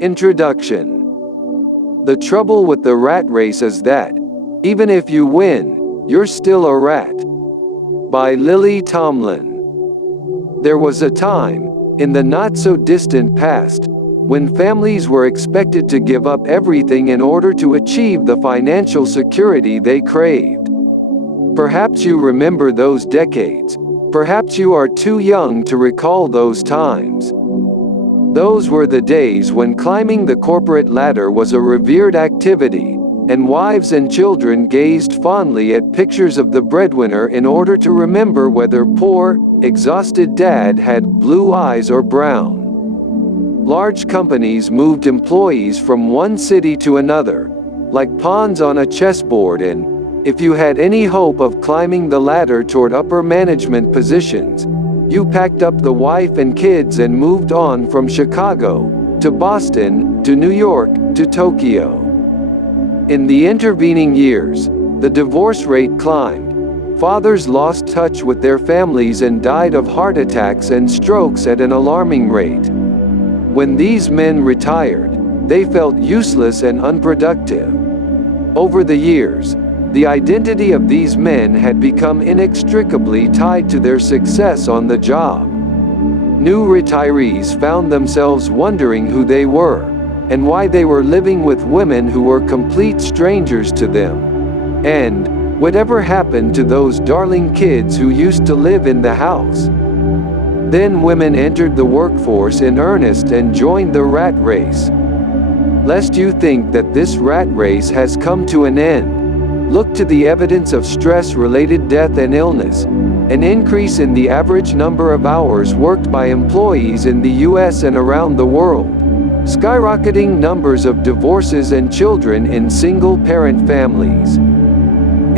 Introduction. The trouble with the rat race is that, even if you win, you're still a rat. By Lily Tomlin. There was a time, in the not-so-distant past, when families were expected to give up everything in order to achieve the financial security they craved. Perhaps you remember those decades. Perhaps you are too young to recall those times. Those were the days when climbing the corporate ladder was a revered activity, and wives and children gazed fondly at pictures of the breadwinner in order to remember whether poor, exhausted dad had blue eyes or brown. Large companies moved employees from one city to another, like pawns on a chessboard, and, if you had any hope of climbing the ladder toward upper management positions, you packed up the wife and kids and moved on from Chicago, to Boston, to New York, to Tokyo. In the intervening years, the divorce rate climbed. Fathers lost touch with their families and died of heart attacks and strokes at an alarming rate. When these men retired, they felt useless and unproductive. Over the years, the identity of these men had become inextricably tied to their success on the job. New retirees found themselves wondering who they were, and why they were living with women who were complete strangers to them. And, whatever happened to those darling kids who used to live in the house? Then women entered the workforce in earnest and joined the rat race. Lest you think that this rat race has come to an end, look to the evidence of stress-related death and illness, an increase in the average number of hours worked by employees in the US and around the world, skyrocketing numbers of divorces and children in single-parent families.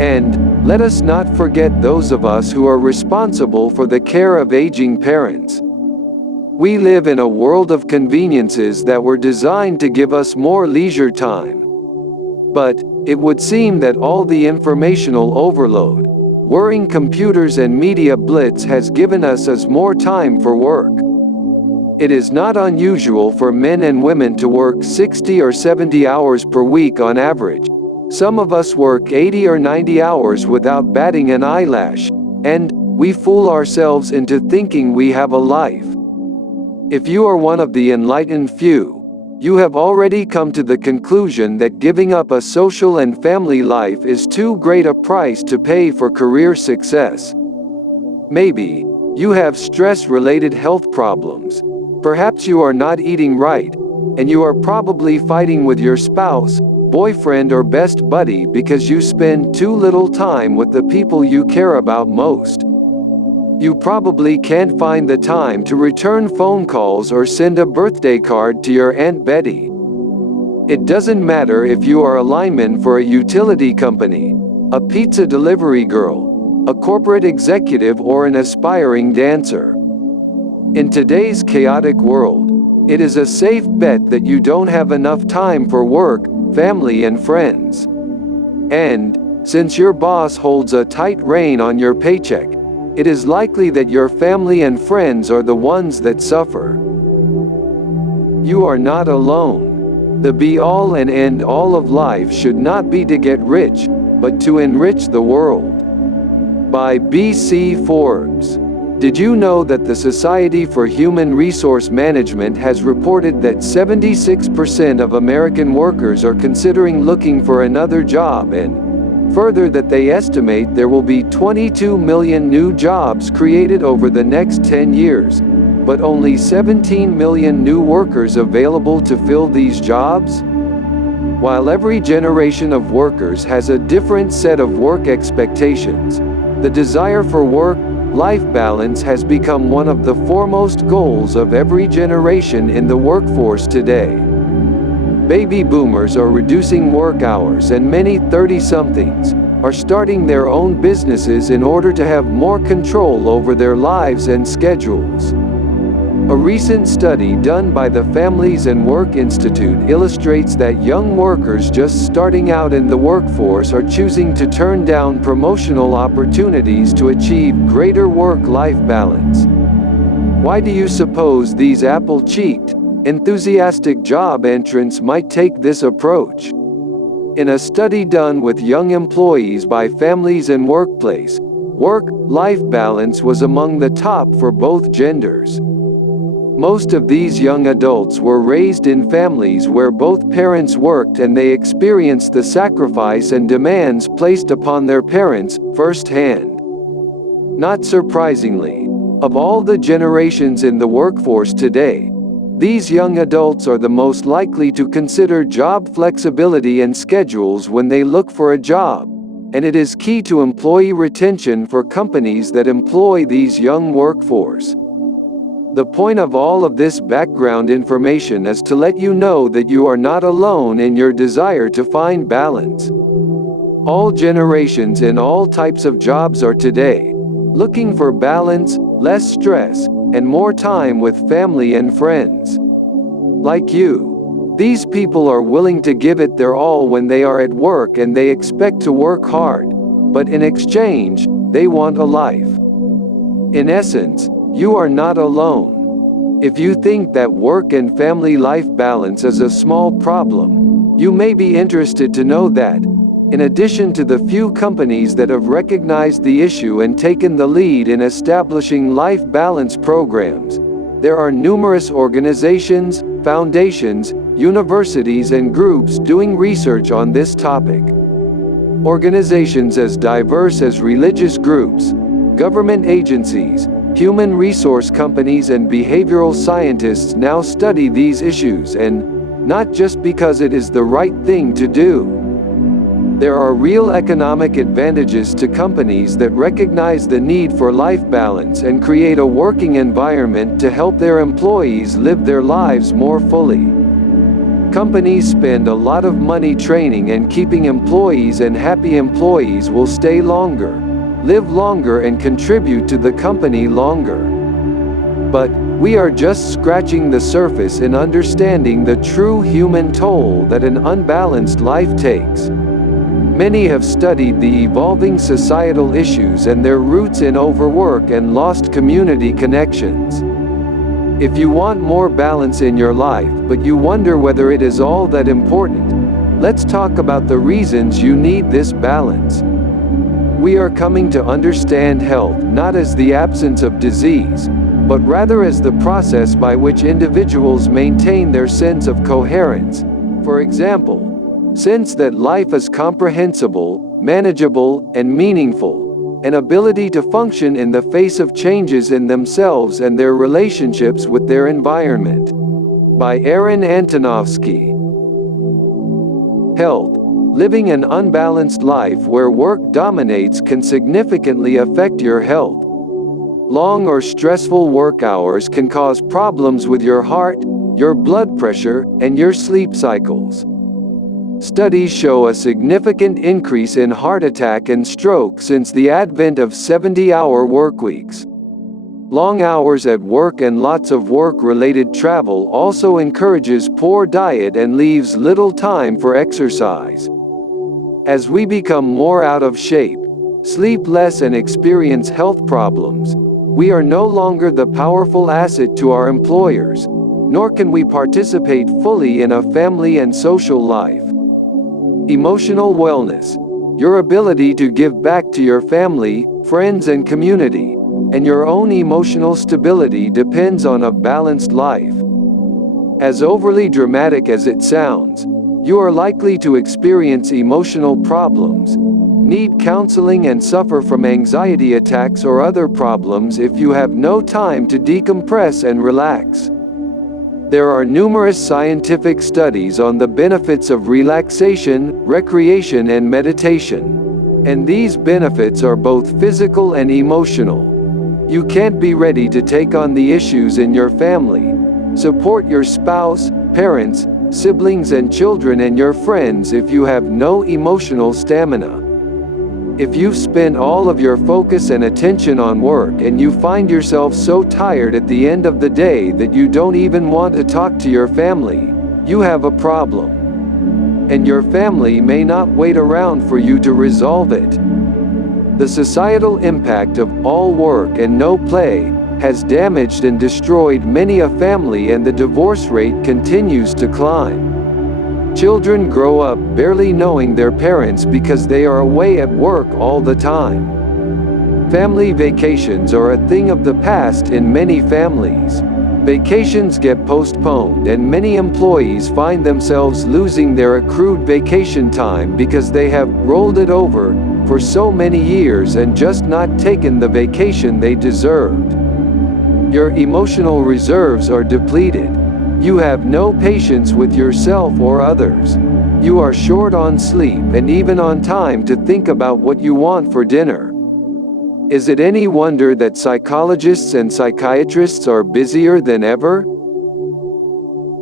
And, let us not forget those of us who are responsible for the care of aging parents. We live in a world of conveniences that were designed to give us more leisure time. But, it would seem that all the informational overload, whirring computers and media blitz has given us more time for work. It is not unusual for men and women to work 60 or 70 hours per week on average. Some of us work 80 or 90 hours without batting an eyelash, and we fool ourselves into thinking we have a life. If you are one of the enlightened few, you have already come to the conclusion that giving up a social and family life is too great a price to pay for career success. Maybe you have stress-related health problems. Perhaps you are not eating right, and you are probably fighting with your spouse, boyfriend or best buddy because you spend too little time with the people you care about most. You probably can't find the time to return phone calls or send a birthday card to your Aunt Betty. It doesn't matter if you are a lineman for a utility company, a pizza delivery girl, a corporate executive or an aspiring dancer. In today's chaotic world, it is a safe bet that you don't have enough time for work, family and friends. And, since your boss holds a tight rein on your paycheck, it is likely that your family and friends are the ones that suffer. You are not alone. The be-all and end-all of life should not be to get rich, but to enrich the world. By B.C. Forbes. Did you know that the Society for Human Resource Management has reported that 76% of American workers are considering looking for another job, and further that they estimate there will be 22 million new jobs created over the next 10 years, but only 17 million new workers available to fill these jobs? While every generation of workers has a different set of work expectations, the desire for work-life balance has become one of the foremost goals of every generation in the workforce today. Baby boomers are reducing work hours, and many 30-somethings are starting their own businesses in order to have more control over their lives and schedules. A recent study done by the Families and Work Institute illustrates that young workers just starting out in the workforce are choosing to turn down promotional opportunities to achieve greater work-life balance. Why do you suppose these apple-cheeked, Enthusiastic job entrants might take this approach. In a study done with young employees by Families and Workplace, work-life balance was among the top for both genders. Most of these young adults were raised in families where both parents worked, and they experienced the sacrifice and demands placed upon their parents firsthand. Not surprisingly, of all the generations in the workforce today, these young adults are the most likely to consider job flexibility and schedules when they look for a job, and it is key to employee retention for companies that employ these young workforce. The point of all of this background information is to let you know that you are not alone in your desire to find balance. All generations in all types of jobs are today looking for balance, less stress, and more time with family and friends. Like you, these people are willing to give it their all when they are at work, and they expect to work hard, but in exchange, they want a life. In essence, you are not alone. If you think that work and family life balance is a small problem, you may be interested to know that, in addition to the few companies that have recognized the issue and taken the lead in establishing life balance programs, there are numerous organizations, foundations, universities, and groups doing research on this topic. Organizations as diverse as religious groups, government agencies, human resource companies, and behavioral scientists now study these issues, and not just because it is the right thing to do. There are real economic advantages to companies that recognize the need for life balance and create a working environment to help their employees live their lives more fully. Companies spend a lot of money training and keeping employees, and happy employees will stay longer, live longer, and contribute to the company longer. But we are just scratching the surface in understanding the true human toll that an unbalanced life takes. Many have studied the evolving societal issues and their roots in overwork and lost community connections. If you want more balance in your life but you wonder whether it is all that important, let's talk about the reasons you need this balance. We are coming to understand health not as the absence of disease, but rather as the process by which individuals maintain their sense of coherence. For example, sense that life is comprehensible, manageable, and meaningful, an ability to function in the face of changes in themselves and their relationships with their environment. By Aaron Antonovsky. Health. Living an unbalanced life where work dominates can significantly affect your health. Long or stressful work hours can cause problems with your heart, your blood pressure, and your sleep cycles. Studies show a significant increase in heart attack and stroke since the advent of 70-hour workweeks. Long hours at work and lots of work-related travel also encourages poor diet and leaves little time for exercise. As we become more out of shape, sleep less, and experience health problems, we are no longer the powerful asset to our employers, nor can we participate fully in a family and social life. Emotional wellness. Your ability to give back to your family, friends, and community, and your own emotional stability depends on a balanced life. As overly dramatic as it sounds, you are likely to experience emotional problems, need counseling, and suffer from anxiety attacks or other problems if you have no time to decompress and relax. There are numerous scientific studies on the benefits of relaxation, recreation, and meditation. And these benefits are both physical and emotional. You can't be ready to take on the issues in your family, support your spouse, parents, siblings, and children, and your friends if you have no emotional stamina. If you've spent all of your focus and attention on work and you find yourself so tired at the end of the day that you don't even want to talk to your family, you have a problem. And your family may not wait around for you to resolve it. The societal impact of all work and no play has damaged and destroyed many a family, and the divorce rate continues to climb. Children grow up barely knowing their parents because they are away at work all the time. Family vacations are a thing of the past in many families. Vacations get postponed, and many employees find themselves losing their accrued vacation time because they have rolled it over for so many years and just not taken the vacation they deserved. Your emotional reserves are depleted. You have no patience with yourself or others. You are short on sleep and even on time to think about what you want for dinner. Is it any wonder that psychologists and psychiatrists are busier than ever?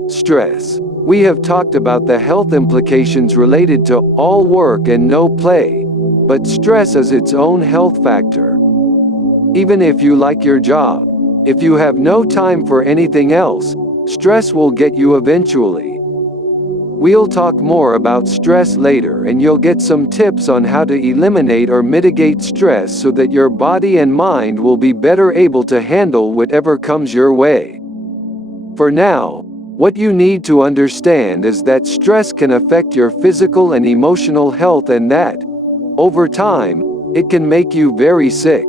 Stress. We have talked about the health implications related to all work and no play, but stress is its own health factor. Even if you like your job, if you have no time for anything else, stress will get you eventually. We'll talk more about stress later, and you'll get some tips on how to eliminate or mitigate stress so that your body and mind will be better able to handle whatever comes your way. For now, what you need to understand is that stress can affect your physical and emotional health, and that, over time, it can make you very sick.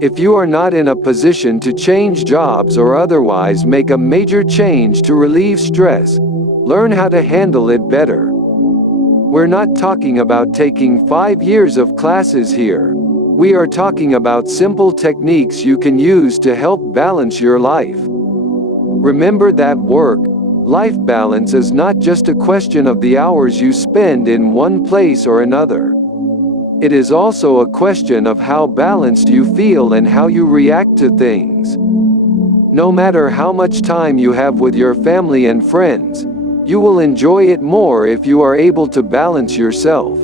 If you are not in a position to change jobs or otherwise make a major change to relieve stress, learn how to handle it better. We're not talking about taking 5 years of classes here. We are talking about simple techniques you can use to help balance your life. Remember that work-life balance is not just a question of the hours you spend in one place or another. It is also a question of how balanced you feel and how you react to things. No matter how much time you have with your family and friends, you will enjoy it more if you are able to balance yourself.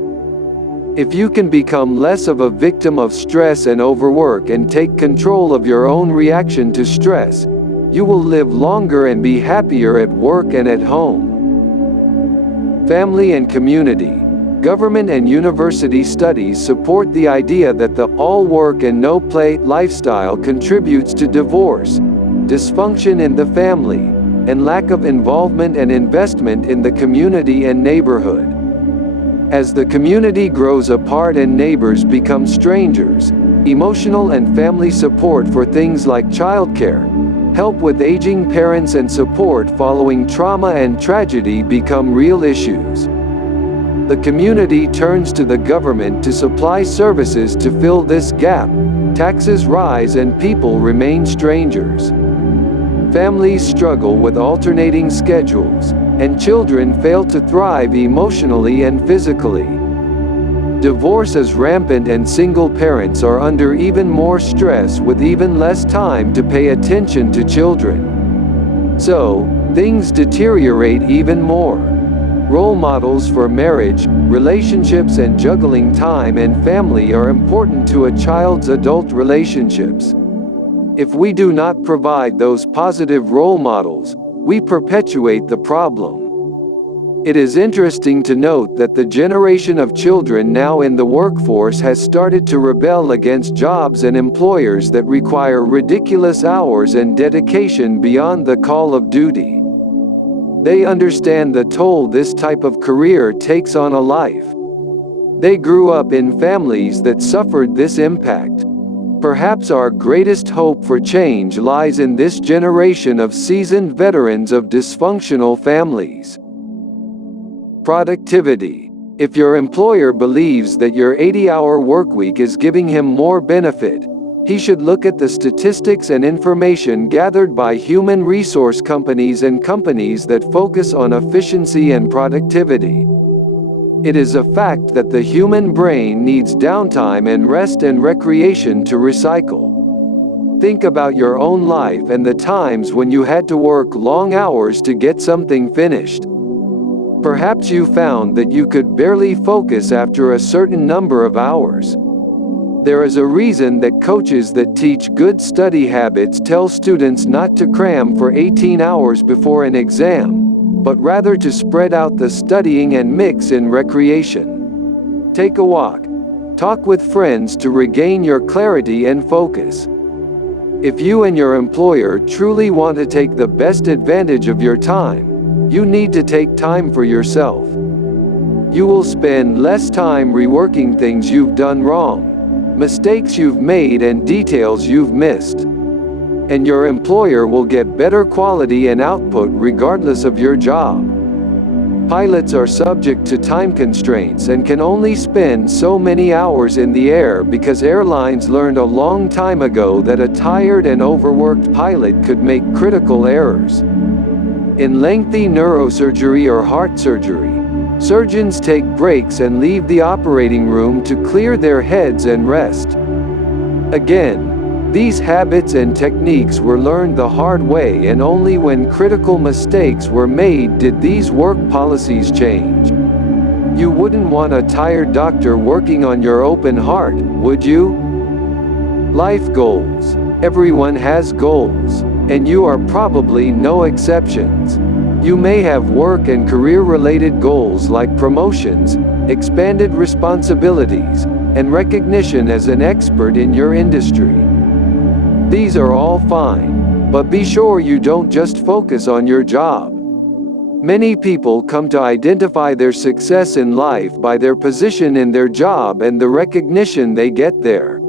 If you can become less of a victim of stress and overwork and take control of your own reaction to stress, you will live longer and be happier at work and at home. Family and community. Government and university studies support the idea that the all work and no play lifestyle contributes to divorce, dysfunction in the family, and lack of involvement and investment in the community and neighborhood. As the community grows apart and neighbors become strangers, emotional and family support for things like childcare, help with aging parents, and support following trauma and tragedy become real issues. The community turns to the government to supply services to fill this gap. Taxes rise and people remain strangers. Families struggle with alternating schedules, and children fail to thrive emotionally and physically. Divorce is rampant, and single parents are under even more stress with even less time to pay attention to children. So, things deteriorate even more. Role models for marriage, relationships, and juggling time and family are important to a child's adult relationships. If we do not provide those positive role models, we perpetuate the problem. It is interesting to note that the generation of children now in the workforce has started to rebel against jobs and employers that require ridiculous hours and dedication beyond the call of duty. They understand the toll this type of career takes on a life. They grew up in families that suffered this impact. Perhaps our greatest hope for change lies in this generation of seasoned veterans of dysfunctional families. Productivity. If your employer believes that your 80-hour workweek is giving him more benefit, he should look at the statistics and information gathered by human resource companies and companies that focus on efficiency and productivity. It is a fact that the human brain needs downtime and rest and recreation to recycle. Think about your own life and the times when you had to work long hours to get something finished. Perhaps you found that you could barely focus after a certain number of hours. There is a reason that coaches that teach good study habits tell students not to cram for 18 hours before an exam, but rather to spread out the studying and mix in recreation. Take a walk. Talk with friends to regain your clarity and focus. If you and your employer truly want to take the best advantage of your time, you need to take time for yourself. You will spend less time reworking things you've done wrong, mistakes you've made and details you've missed. And your employer will get better quality and output regardless of your job. Pilots are subject to time constraints and can only spend so many hours in the air because airlines learned a long time ago that a tired and overworked pilot could make critical errors. In lengthy neurosurgery or heart surgery, surgeons take breaks and leave the operating room to clear their heads and rest. Again, these habits and techniques were learned the hard way, and only when critical mistakes were made did these work policies change. You wouldn't want a tired doctor working on your open heart, would you? Life goals. Everyone has goals, and you are probably no exceptions. You may have work and career-related goals like promotions, expanded responsibilities, and recognition as an expert in your industry. These are all fine, but be sure you don't just focus on your job. Many people come to identify their success in life by their position in their job and the recognition they get there.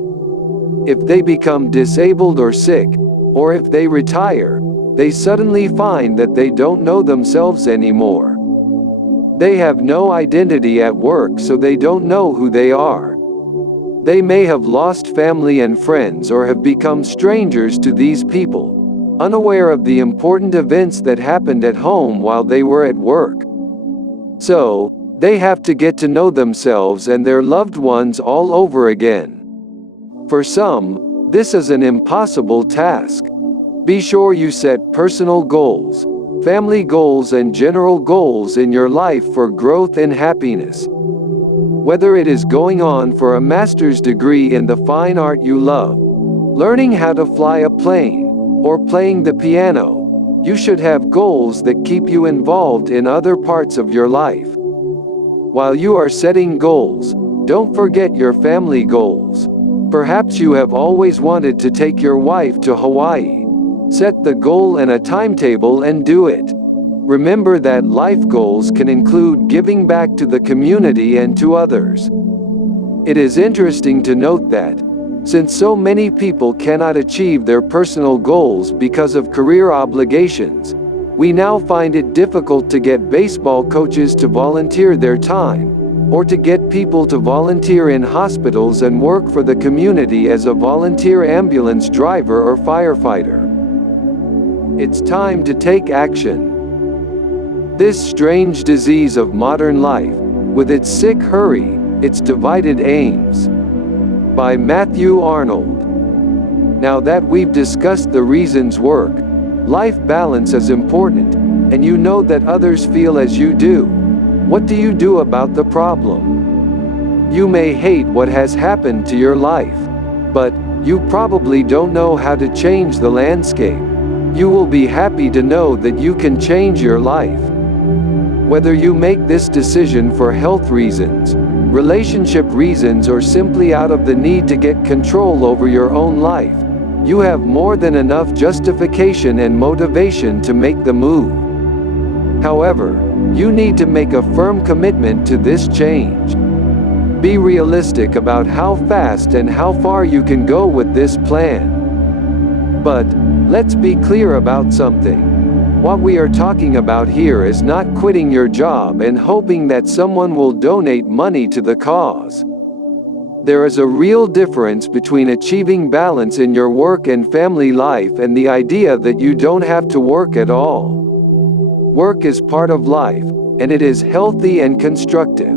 If they become disabled or sick, or if they retire, they suddenly find that they don't know themselves anymore. They have no identity at work, so they don't know who they are. They may have lost family and friends or have become strangers to these people, unaware of the important events that happened at home while they were at work. So, they have to get to know themselves and their loved ones all over again. For some, this is an impossible task. Be sure you set personal goals, family goals and general goals in your life for growth and happiness. Whether it is going on for a master's degree in the fine art you love, learning how to fly a plane, or playing the piano, you should have goals that keep you involved in other parts of your life. While you are setting goals, don't forget your family goals. Perhaps you have always wanted to take your wife to Hawaii. Set the goal and a timetable and do it. Remember that life goals can include giving back to the community and to others. It is interesting to note that, since so many people cannot achieve their personal goals because of career obligations, we now find it difficult to get baseball coaches to volunteer their time, or to get people to volunteer in hospitals and work for the community as a volunteer ambulance driver or firefighter. It's time to take action. This strange disease of modern life, with its sick hurry, its divided aims. By Matthew Arnold. Now that we've discussed the reasons work-life balance is important, and you know that others feel as you do, what do you do about the problem? You may hate what has happened to your life, but you probably don't know how to change the landscape. You will be happy to know that you can change your life. Whether you make this decision for health reasons, relationship reasons, or simply out of the need to get control over your own life, you have more than enough justification and motivation to make the move. However, you need to make a firm commitment to this change. Be realistic about how fast and how far you can go with this plan. But, let's be clear about something. What we are talking about here is not quitting your job and hoping that someone will donate money to the cause. There is a real difference between achieving balance in your work and family life and the idea that you don't have to work at all. Work is part of life, and it is healthy and constructive.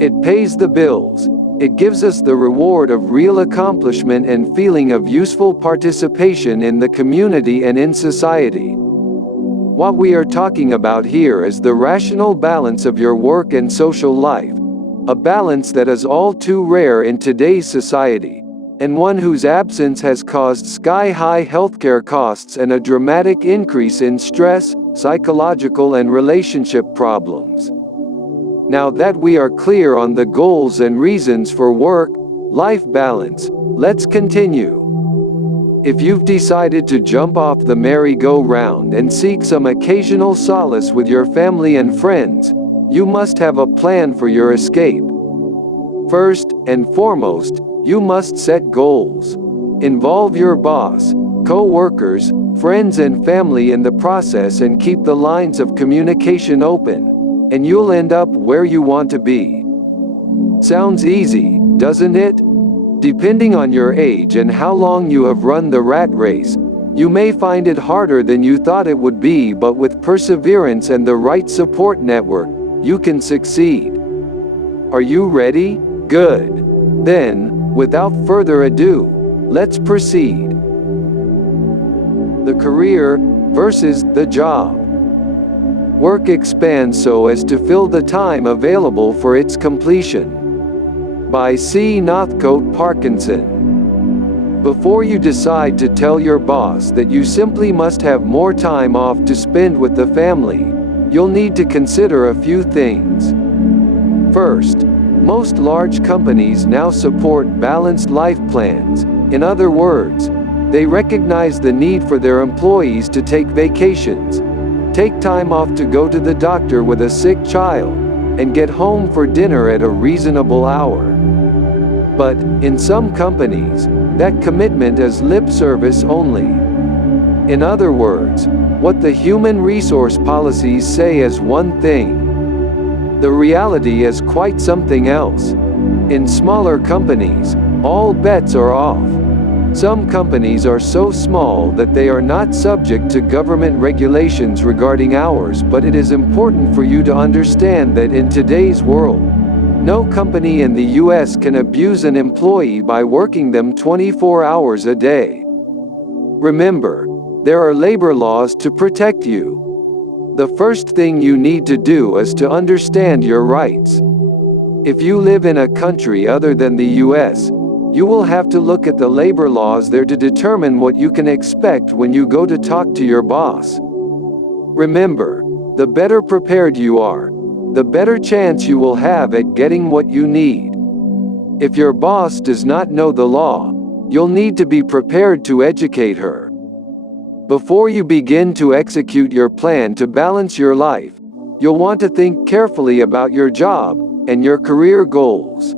It pays the bills. It gives us the reward of real accomplishment and feeling of useful participation in the community and in society. What we are talking about here is the rational balance of your work and social life, a balance that is all too rare in today's society, and one whose absence has caused sky-high healthcare costs and a dramatic increase in stress, psychological and relationship problems. Now that we are clear on the goals and reasons for work-life balance, let's continue. If you've decided to jump off the merry-go-round and seek some occasional solace with your family and friends, you must have a plan for your escape. First and foremost, you must set goals. Involve your boss, co-workers, friends and family in the process and keep the lines of communication open, and you'll end up where you want to be. Sounds easy, doesn't it? Depending on your age and how long you have run the rat race, you may find it harder than you thought it would be, but with perseverance and the right support network, you can succeed. Are you ready? Good. Then, without further ado, let's proceed. The career versus the job. Work expands so as to fill the time available for its completion. By C. Northcote Parkinson. Before you decide to tell your boss that you simply must have more time off to spend with the family, you'll need to consider a few things. First, most large companies now support balanced life plans. In other words, they recognize the need for their employees to take vacations, take time off to go to the doctor with a sick child, and get home for dinner at a reasonable hour. But, in some companies, that commitment is lip service only. In other words, what the human resource policies say is one thing. The reality is quite something else. In smaller companies, all bets are off. Some companies are so small that they are not subject to government regulations regarding hours, but it is important for you to understand that in today's world, no company in the US can abuse an employee by working them 24 hours a day. Remember, there are labor laws to protect you. The first thing you need to do is to understand your rights. If you live in a country other than the US, you will have to look at the labor laws there to determine what you can expect when you go to talk to your boss. Remember, the better prepared you are, the better chance you will have at getting what you need. If your boss does not know the law, you'll need to be prepared to educate her. Before you begin to execute your plan to balance your life, you'll want to think carefully about your job and your career goals.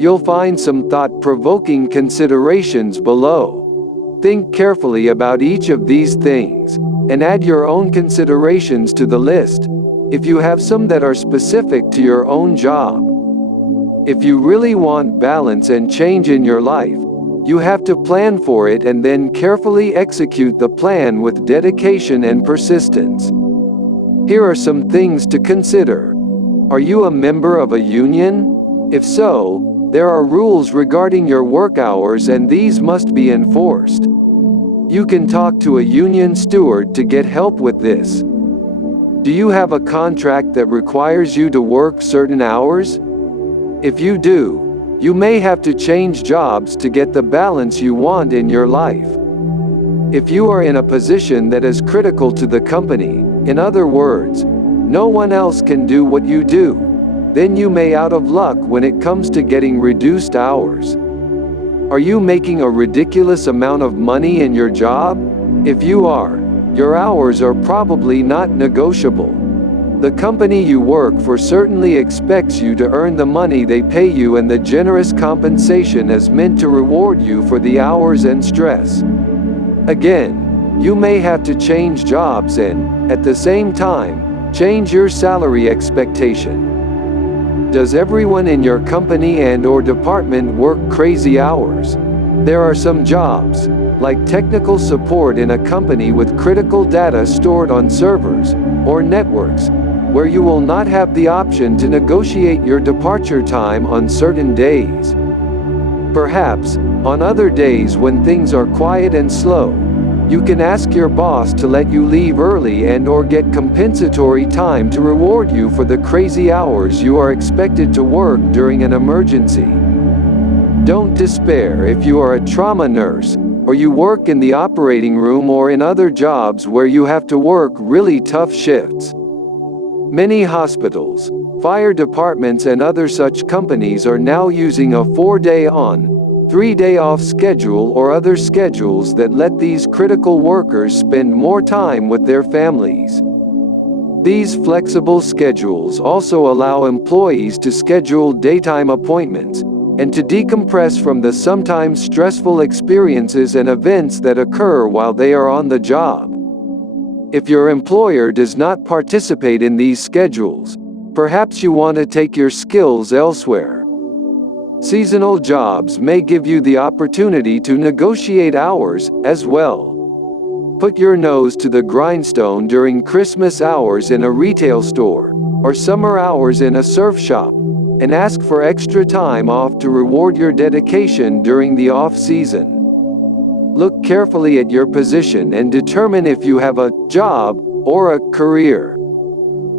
You'll find some thought-provoking considerations below. Think carefully about each of these things, and add your own considerations to the list, if you have some that are specific to your own job. If you really want balance and change in your life, you have to plan for it and then carefully execute the plan with dedication and persistence. Here are some things to consider. Are you a member of a union? If so, there are rules regarding your work hours and these must be enforced. You can talk to a union steward to get help with this. Do you have a contract that requires you to work certain hours? If you do, you may have to change jobs to get the balance you want in your life. If you are in a position that is critical to the company, in other words, no one else can do what you do, then you may out of luck when it comes to getting reduced hours. Are you making a ridiculous amount of money in your job? If you are, your hours are probably not negotiable. The company you work for certainly expects you to earn the money they pay you, and the generous compensation is meant to reward you for the hours and stress. Again, you may have to change jobs and, at the same time, change your salary expectation. Does everyone in your company and/or department work crazy hours? There are some jobs, like technical support in a company with critical data stored on servers or networks, where you will not have the option to negotiate your departure time on certain days. Perhaps, on other days when things are quiet and slow, you can ask your boss to let you leave early and/or get compensatory time to reward you for the crazy hours you are expected to work during an emergency. Don't despair if you are a trauma nurse, or you work in the operating room or in other jobs where you have to work really tough shifts. Many hospitals, fire departments and other such companies are now using a 4-day on, 3-day off schedule or other schedules that let these critical workers spend more time with their families. These flexible schedules also allow employees to schedule daytime appointments, and to decompress from the sometimes stressful experiences and events that occur while they are on the job. If your employer does not participate in these schedules, perhaps you want to take your skills elsewhere. Seasonal jobs may give you the opportunity to negotiate hours, as well. Put your nose to the grindstone during Christmas hours in a retail store, or summer hours in a surf shop, and ask for extra time off to reward your dedication during the off-season. Look carefully at your position and determine if you have a job or a career.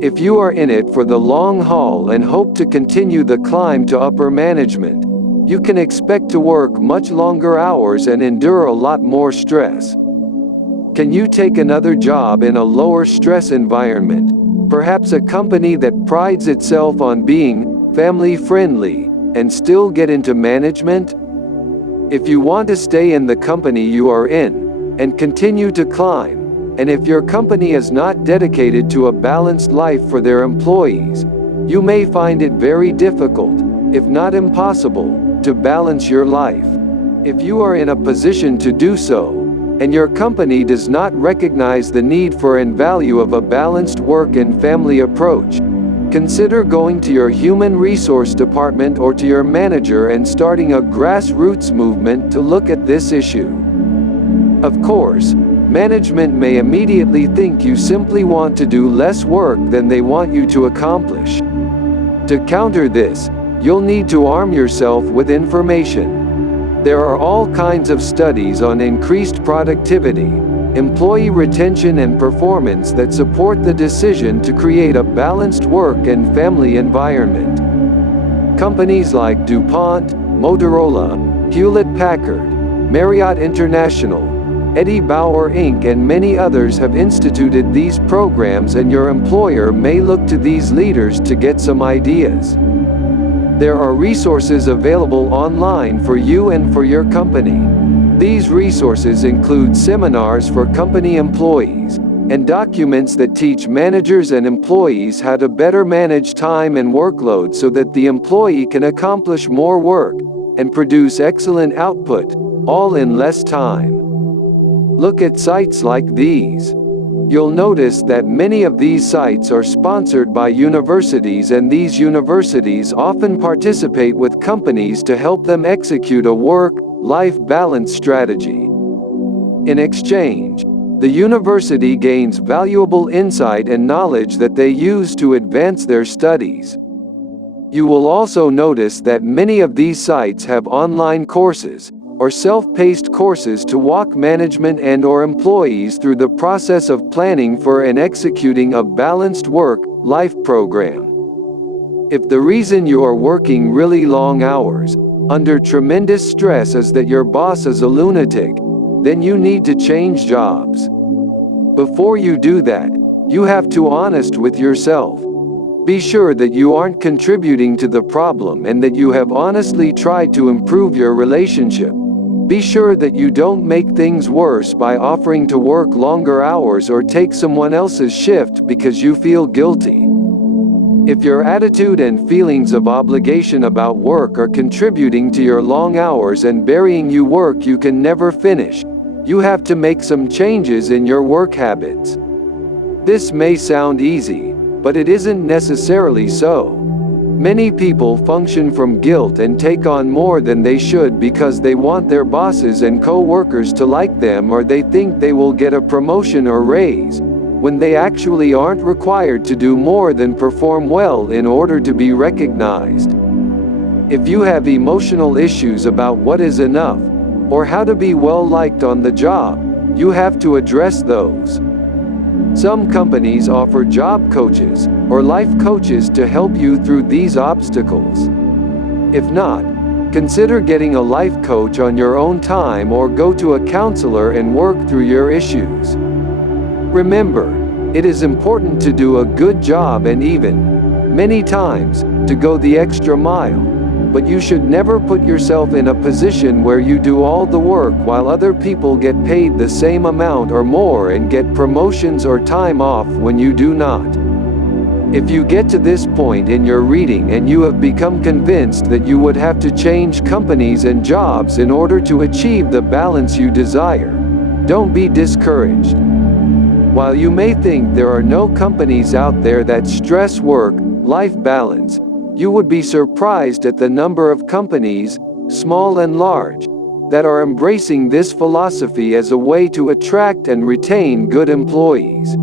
If you are in it for the long haul and hope to continue the climb to upper management, you can expect to work much longer hours and endure a lot more stress. Can you take another job in a lower stress environment, perhaps a company that prides itself on being family-friendly, and still get into management? If you want to stay in the company you are in, and continue to climb, and if your company is not dedicated to a balanced life for their employees, you may find it very difficult, if not impossible, to balance your life. If you are in a position to do so, and your company does not recognize the need for and value of a balanced work and family approach, consider going to your human resource department or to your manager and starting a grassroots movement to look at this issue. Of course, management may immediately think you simply want to do less work than they want you to accomplish. To counter this, you'll need to arm yourself with information. There are all kinds of studies on increased productivity, employee retention and performance that support the decision to create a balanced work and family environment. Companies like DuPont, Motorola, Hewlett-Packard, Marriott International, Eddie Bauer Inc. and many others have instituted these programs, and your employer may look to these leaders to get some ideas. There are resources available online for you and for your company. These resources include seminars for company employees, and documents that teach managers and employees how to better manage time and workload so that the employee can accomplish more work and produce excellent output, all in less time. Look at sites like these. You'll notice that many of these sites are sponsored by universities, and these universities often participate with companies to help them execute a work-life balance strategy. In exchange, the university gains valuable insight and knowledge that they use to advance their studies. You will also notice that many of these sites have online courses, or self-paced courses to walk management and/or employees through the process of planning for and executing a balanced work-life program. If the reason you are working really long hours, under tremendous stress, is that your boss is a lunatic, then you need to change jobs. Before you do that, you have to be honest with yourself. Be sure that you aren't contributing to the problem and that you have honestly tried to improve your relationship. Be sure that you don't make things worse by offering to work longer hours or take someone else's shift because you feel guilty. If your attitude and feelings of obligation about work are contributing to your long hours and burying you work you can never finish, you have to make some changes in your work habits. This may sound easy, but it isn't necessarily so. Many people function from guilt and take on more than they should because they want their bosses and co-workers to like them, or they think they will get a promotion or raise, when they actually aren't required to do more than perform well in order to be recognized. If you have emotional issues about what is enough, or how to be well liked on the job, you have to address those. Some companies offer job coaches, or life coaches to help you through these obstacles. If not, consider getting a life coach on your own time or go to a counselor and work through your issues. Remember, it is important to do a good job and even, many times, to go the extra mile. but you should never put yourself in a position where you do all the work while other people get paid the same amount or more and get promotions or time off when you do not. If you get to this point in your reading and you have become convinced that you would have to change companies and jobs in order to achieve the balance you desire, don't be discouraged. While you may think there are no companies out there that stress work-life balance, you would be surprised at the number of companies, small and large, that are embracing this philosophy as a way to attract and retain good employees.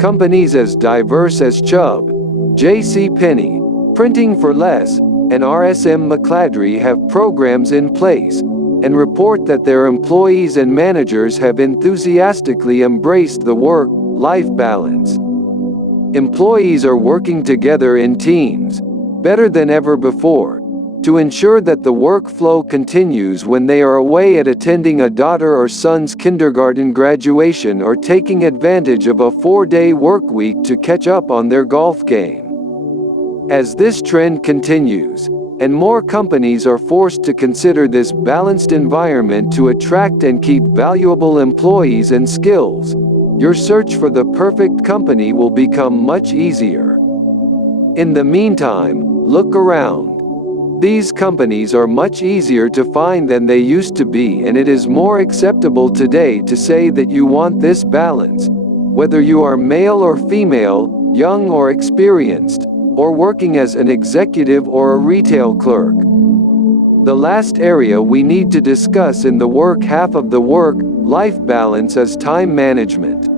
Companies as diverse as Chubb, J.C. Penney, Printing for Less, and RSM McCladrey have programs in place, and report that their employees and managers have enthusiastically embraced the work-life balance. Employees are working together in teams, better than ever before, to ensure that the workflow continues when they are away at attending a daughter or son's kindergarten graduation or taking advantage of a 4-day workweek to catch up on their golf game. As this trend continues, and more companies are forced to consider this balanced environment to attract and keep valuable employees and skills, your search for the perfect company will become much easier. In the meantime, look around. These companies are much easier to find than they used to be, and it is more acceptable today to say that you want this balance, whether you are male or female, young or experienced, or working as an executive or a retail clerk. The last area we need to discuss in the work half of the work-life balance is time management.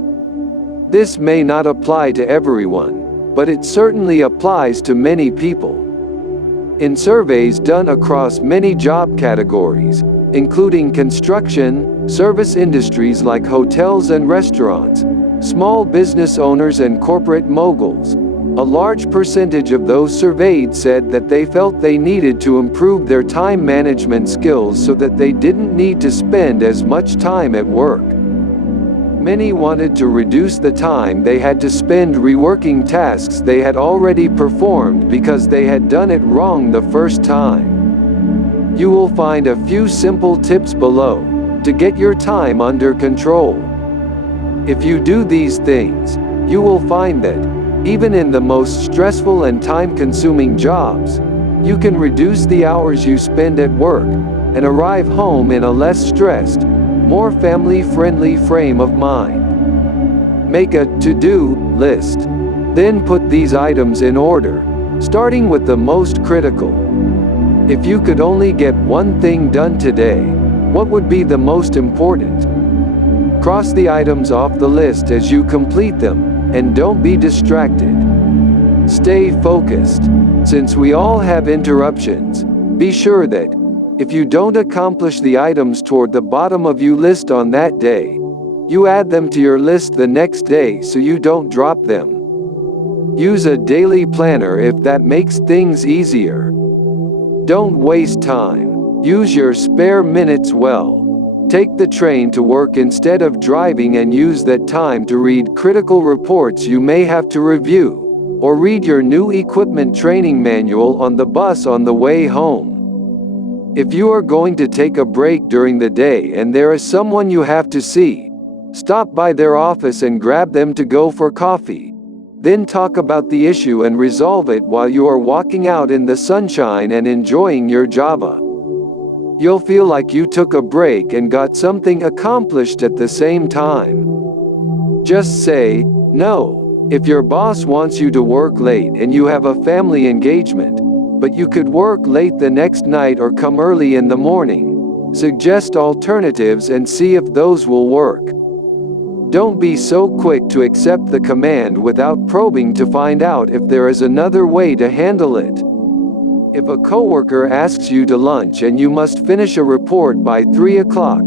This may not apply to everyone, but it certainly applies to many people. In surveys done across many job categories, including construction, service industries like hotels and restaurants, small business owners and corporate moguls, a large percentage of those surveyed said that they felt they needed to improve their time management skills so that they didn't need to spend as much time at work. Many wanted to reduce the time they had to spend reworking tasks they had already performed because they had done it wrong the first time. You will find a few simple tips below to get your time under control. If you do these things, you will find that, even in the most stressful and time-consuming jobs, you can reduce the hours you spend at work and arrive home in a less stressed, more family-friendly frame of mind. Make a to-do list. Then put these items in order, starting with the most critical. If you could only get one thing done today, what would be the most important? Cross the items off the list as you complete them, and don't be distracted. Stay focused. Since we all have interruptions, be sure that, if you don't accomplish the items toward the bottom of your list on that day, you add them to your list the next day so you don't drop them. Use a daily planner if that makes things easier. Don't waste time. Use your spare minutes well. Take the train to work instead of driving and use that time to read critical reports you may have to review, or read your new equipment training manual on the bus on the way home. If you are going to take a break during the day and there is someone you have to see, stop by their office and grab them to go for coffee. Then talk about the issue and resolve it while you are walking out in the sunshine and enjoying your Java. You'll feel like you took a break and got something accomplished at the same time. Just say no if your boss wants you to work late and you have a family engagement, but you could work late the next night or come early in the morning. Suggest alternatives and see if those will work. Don't be so quick to accept the command without probing to find out if there is another way to handle it. If a coworker asks you to lunch and you must finish a report by 3 o'clock,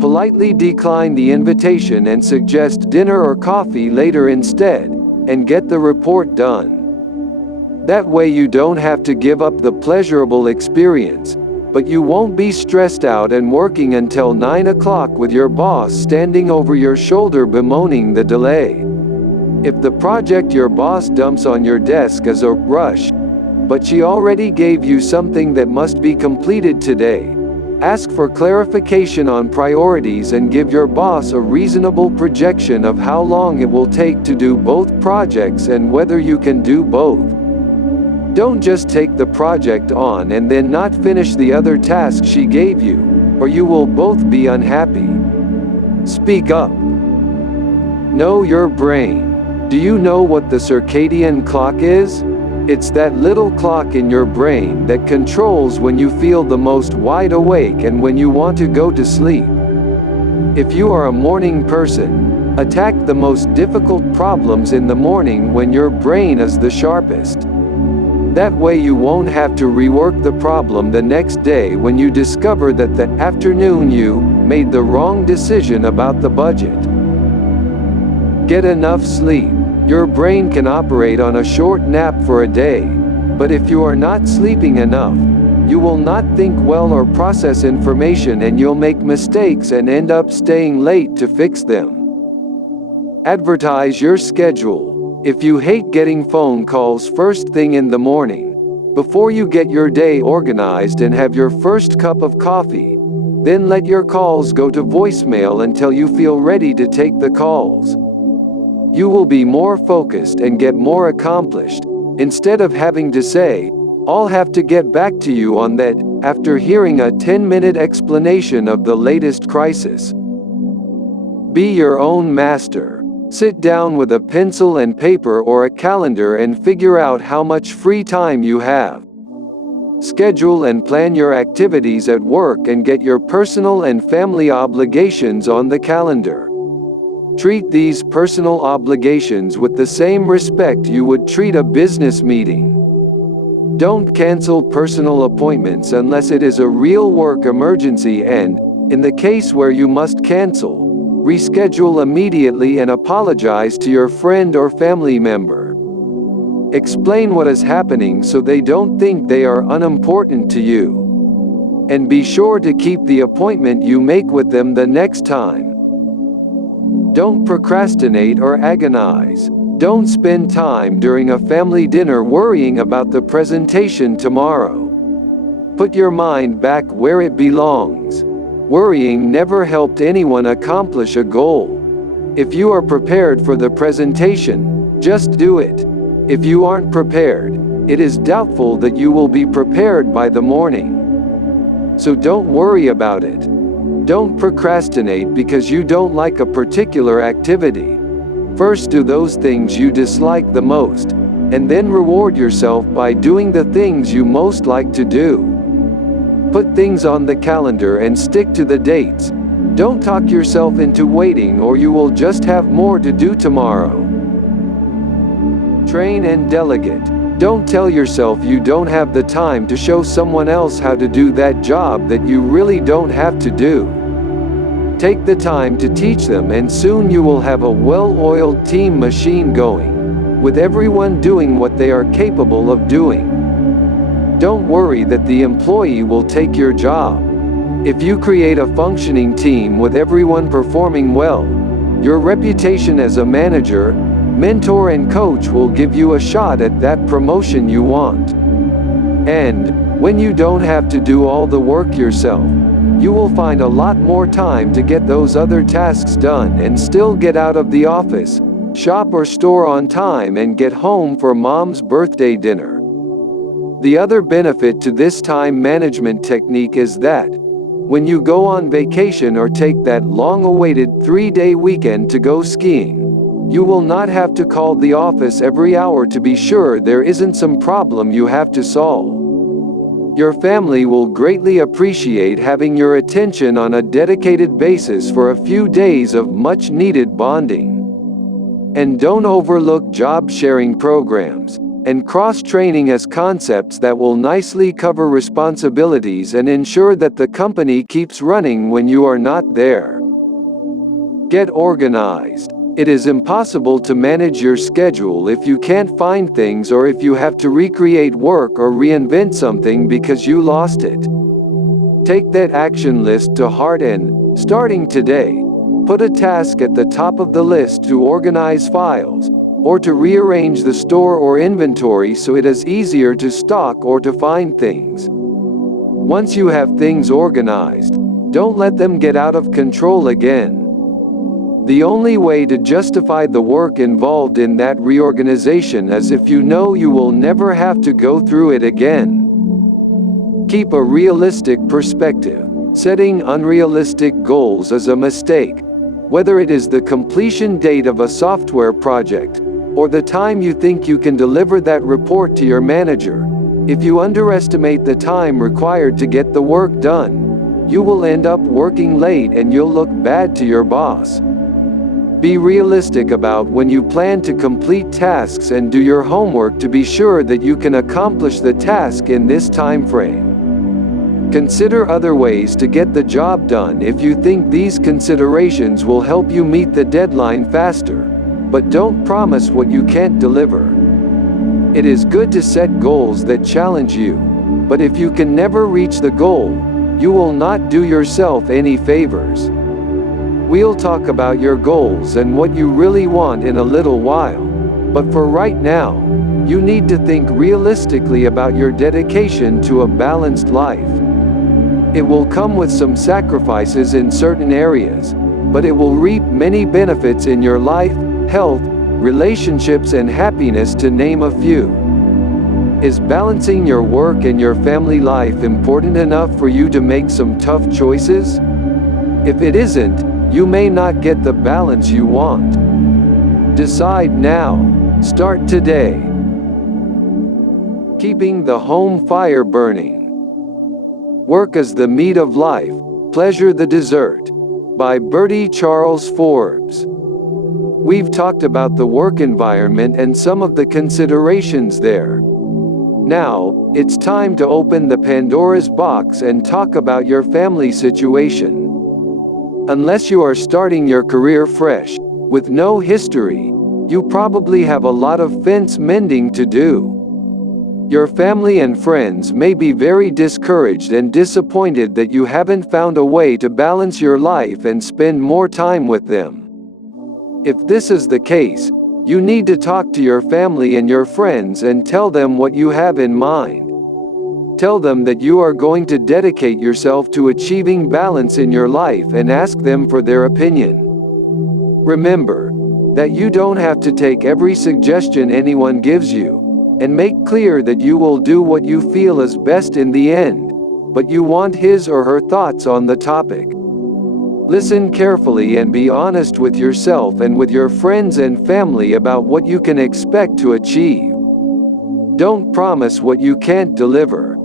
politely decline the invitation and suggest dinner or coffee later instead, and get the report done. That way you don't have to give up the pleasurable experience, but you won't be stressed out and working until 9 o'clock with your boss standing over your shoulder bemoaning the delay. If the project your boss dumps on your desk is a rush, but she already gave you something that must be completed today. Ask for clarification on priorities and give your boss a reasonable projection of how long it will take to do both projects and whether you can do both. Don't just take the project on and then not finish the other task she gave you, or you will both be unhappy. Speak up. Know your brain. Do you know what the circadian clock is? It's that little clock in your brain that controls when you feel the most wide awake and when you want to go to sleep. If you are a morning person, attack the most difficult problems in the morning when your brain is the sharpest. That way you won't have to rework the problem the next day when you discover that the afternoon you made the wrong decision about the budget. Get enough sleep. Your brain can operate on a short nap for a day, but if you are not sleeping enough, you will not think well or process information and you'll make mistakes and end up staying late to fix them. Advertise your schedule. If you hate getting phone calls first thing in the morning, before you get your day organized and have your first cup of coffee, then let your calls go to voicemail until you feel ready to take the calls. You will be more focused and get more accomplished, instead of having to say, "I'll have to get back to you on that," after hearing a 10-minute explanation of the latest crisis. Be your own master. Sit down with a pencil and paper or a calendar and figure out how much free time you have. Schedule and plan your activities at work and get your personal and family obligations on the calendar. Treat these personal obligations with the same respect you would treat a business meeting. Don't cancel personal appointments unless it is a real work emergency and, in the case where you must cancel, reschedule immediately and apologize to your friend or family member. Explain what is happening so they don't think they are unimportant to you. And be sure to keep the appointment you make with them the next time. Don't procrastinate or agonize. Don't spend time during a family dinner worrying about the presentation tomorrow. Put your mind back where it belongs. Worrying never helped anyone accomplish a goal. If you are prepared for the presentation, just do it. If you aren't prepared, it is doubtful that you will be prepared by the morning. So don't worry about it. Don't procrastinate because you don't like a particular activity. First do those things you dislike the most, and then reward yourself by doing the things you most like to do. Put things on the calendar and stick to the dates. Don't talk yourself into waiting or you will just have more to do tomorrow. Train and delegate. Don't tell yourself you don't have the time to show someone else how to do that job that you really don't have to do. Take the time to teach them and soon you will have a well-oiled team machine going, with everyone doing what they are capable of doing. Don't worry that the employee will take your job. If you create a functioning team with everyone performing well, your reputation as a manager, mentor and coach will give you a shot at that promotion you want. And, when you don't have to do all the work yourself, you will find a lot more time to get those other tasks done and still get out of the office, shop or store on time and get home for mom's birthday dinner. The other benefit to this time management technique is that, when you go on vacation or take that long-awaited 3-day weekend to go skiing, you will not have to call the office every hour to be sure there isn't some problem you have to solve. Your family will greatly appreciate having your attention on a dedicated basis for a few days of much-needed bonding. And don't overlook job-sharing programs and cross-training as concepts that will nicely cover responsibilities and ensure that the company keeps running when you are not there. Get organized. It is impossible to manage your schedule if you can't find things or if you have to recreate work or reinvent something because you lost it. Take that action list to heart and, starting today, put a task at the top of the list to organize files, or to rearrange the store or inventory so it is easier to stock or to find things. Once you have things organized, don't let them get out of control again. The only way to justify the work involved in that reorganization is if you know you will never have to go through it again. Keep a realistic perspective. Setting unrealistic goals is a mistake. Whether it is the completion date of a software project, or the time you think you can deliver that report to your manager, if you underestimate the time required to get the work done, you will end up working late and you'll look bad to your boss. Be realistic about when you plan to complete tasks and do your homework to be sure that you can accomplish the task in this time frame. Consider other ways to get the job done if you think these considerations will help you meet the deadline faster, but don't promise what you can't deliver. It is good to set goals that challenge you, but if you can never reach the goal, you will not do yourself any favors. We'll talk about your goals and what you really want in a little while, but for right now, you need to think realistically about your dedication to a balanced life. It will come with some sacrifices in certain areas, but it will reap many benefits in your life, health, relationships and happiness, to name a few. Is balancing your work and your family life important enough for you to make some tough choices? If it isn't, you may not get the balance you want. Decide now. Start today. Keeping the home fire burning. Work is the meat of life, pleasure the dessert. By Bertie Charles Forbes. We've talked about the work environment and some of the considerations there. Now, it's time to open the Pandora's box and talk about your family situation. Unless you are starting your career fresh, with no history, you probably have a lot of fence mending to do. Your family and friends may be very discouraged and disappointed that you haven't found a way to balance your life and spend more time with them. If this is the case, you need to talk to your family and your friends and tell them what you have in mind. Tell them that you are going to dedicate yourself to achieving balance in your life and ask them for their opinion. Remember that you don't have to take every suggestion anyone gives you, and make clear that you will do what you feel is best in the end, but you want his or her thoughts on the topic. Listen carefully and be honest with yourself and with your friends and family about what you can expect to achieve. Don't promise what you can't deliver.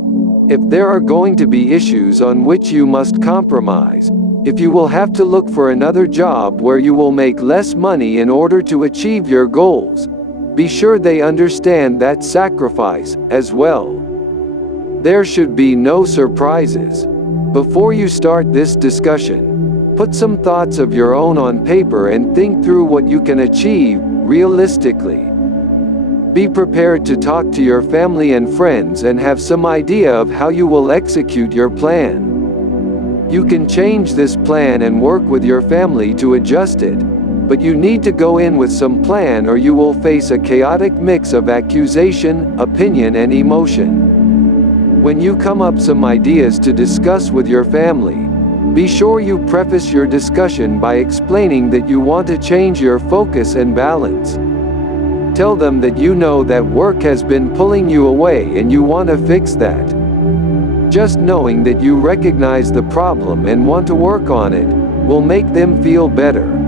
If there are going to be issues on which you must compromise, if you will have to look for another job where you will make less money in order to achieve your goals, be sure they understand that sacrifice as well. There should be no surprises. Before you start this discussion, put some thoughts of your own on paper and think through what you can achieve realistically. Be prepared to talk to your family and friends and have some idea of how you will execute your plan. You can change this plan and work with your family to adjust it, but you need to go in with some plan or you will face a chaotic mix of accusation, opinion and emotion. When you come up some ideas to discuss with your family, be sure you preface your discussion by explaining that you want to change your focus and balance. Tell them that you know that work has been pulling you away and you want to fix that. Just knowing that you recognize the problem and want to work on it will make them feel better.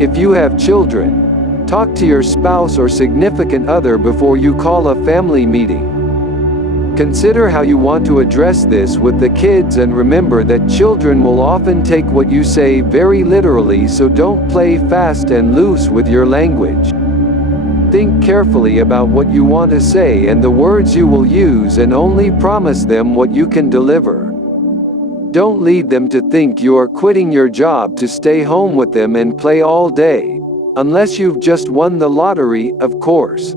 If you have children, talk to your spouse or significant other before you call a family meeting. Consider how you want to address this with the kids and remember that children will often take what you say very literally, so don't play fast and loose with your language. Think carefully about what you want to say and the words you will use and only promise them what you can deliver. Don't lead them to think you are quitting your job to stay home with them and play all day, unless you've just won the lottery, of course.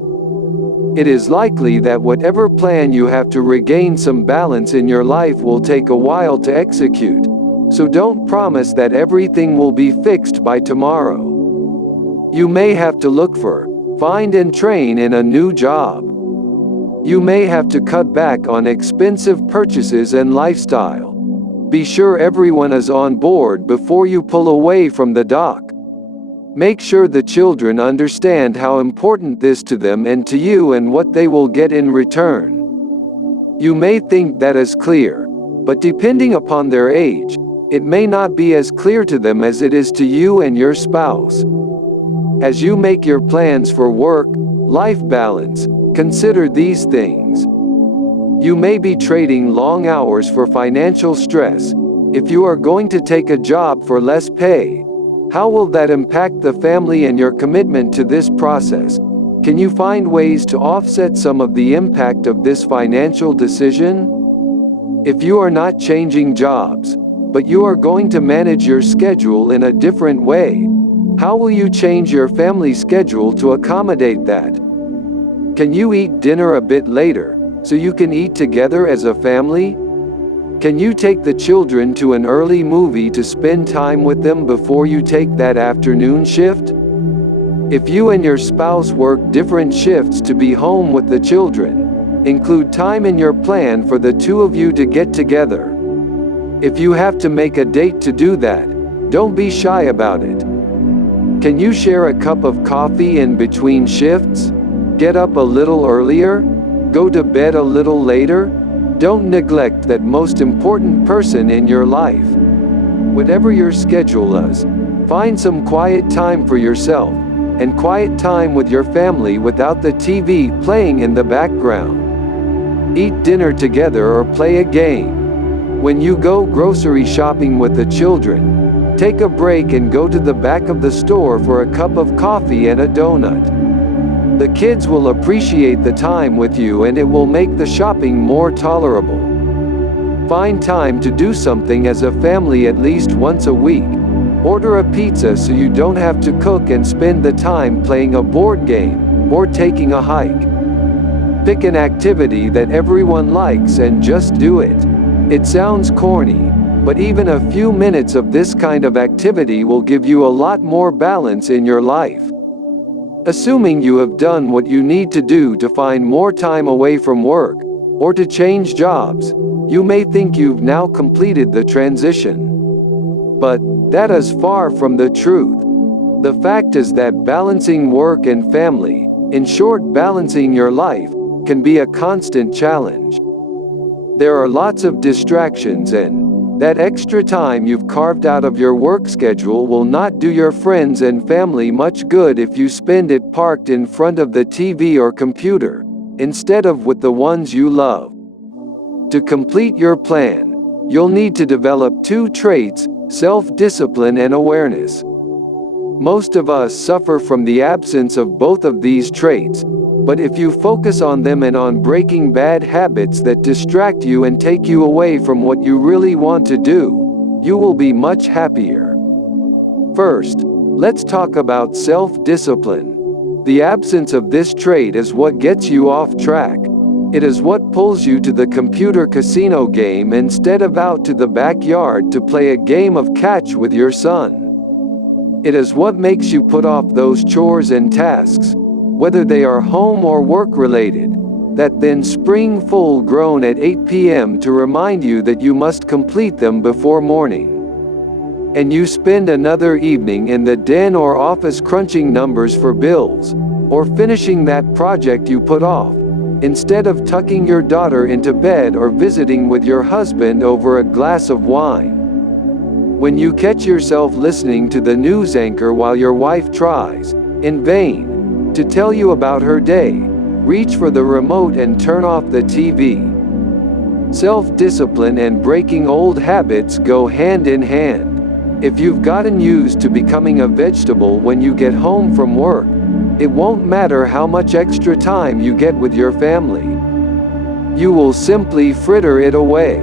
It is likely that whatever plan you have to regain some balance in your life will take a while to execute, so don't promise that everything will be fixed by tomorrow. You may have to look for find and train in a new job. You may have to cut back on expensive purchases and lifestyle. Be sure everyone is on board before you pull away from the dock. Make sure the children understand how important this to them and to you and what they will get in return. You may think that is clear, but depending upon their age, it may not be as clear to them as it is to you and your spouse. As you make your plans for work-life balance, consider these things. You may be trading long hours for financial stress. If you are going to take a job for less pay, how will that impact the family and your commitment to this process? Can you find ways to offset some of the impact of this financial decision? If you are not changing jobs, but you are going to manage your schedule in a different way, how will you change your family schedule to accommodate that? Can you eat dinner a bit later, so you can eat together as a family? Can you take the children to an early movie to spend time with them before you take that afternoon shift? If you and your spouse work different shifts to be home with the children, include time in your plan for the two of you to get together. If you have to make a date to do that, don't be shy about it. Can you share a cup of coffee in between shifts? Get up a little earlier? Go to bed a little later? Don't neglect that most important person in your life. Whatever your schedule is, find some quiet time for yourself, and quiet time with your family without the TV playing in the background. Eat dinner together or play a game. When you go grocery shopping with the children, take a break and go to the back of the store for a cup of coffee and a donut. The kids will appreciate the time with you and it will make the shopping more tolerable. Find time to do something as a family at least once a week. Order a pizza so you don't have to cook and spend the time playing a board game or taking a hike. Pick an activity that everyone likes and just do it. It sounds corny, but even a few minutes of this kind of activity will give you a lot more balance in your life. Assuming you have done what you need to do to find more time away from work, or to change jobs, you may think you've now completed the transition. But that is far from the truth. The fact is that balancing work and family, in short balancing your life, can be a constant challenge. There are lots of distractions and that extra time you've carved out of your work schedule will not do your friends and family much good if you spend it parked in front of the TV or computer, instead of with the ones you love. To complete your plan, you'll need to develop two traits: self-discipline and awareness. Most of us suffer from the absence of both of these traits, but if you focus on them and on breaking bad habits that distract you and take you away from what you really want to do, you will be much happier. First, let's talk about self-discipline. The absence of this trait is what gets you off track. It is what pulls you to the computer casino game instead of out to the backyard to play a game of catch with your son. It is what makes you put off those chores and tasks, whether they are home or work-related, that then spring full-grown at 8 p.m. to remind you that you must complete them before morning. And you spend another evening in the den or office crunching numbers for bills, or finishing that project you put off, instead of tucking your daughter into bed or visiting with your husband over a glass of wine. When you catch yourself listening to the news anchor while your wife tries, in vain, to tell you about her day, reach for the remote and turn off the TV. Self-discipline and breaking old habits go hand in hand. If you've gotten used to becoming a vegetable when you get home from work, it won't matter how much extra time you get with your family. You will simply fritter it away.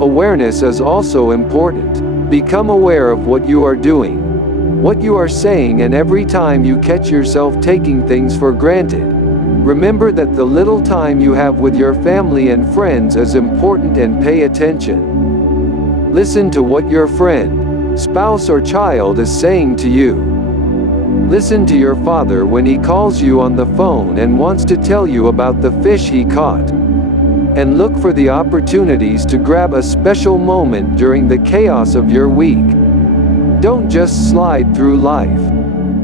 Awareness is also important. Become aware of what you are doing, what you are saying, and every time you catch yourself taking things for granted, remember that the little time you have with your family and friends is important and pay attention. Listen to what your friend, spouse, or child is saying to you. Listen to your father when he calls you on the phone and wants to tell you about the fish he caught. And look for the opportunities to grab a special moment during the chaos of your week. Don't just slide through life.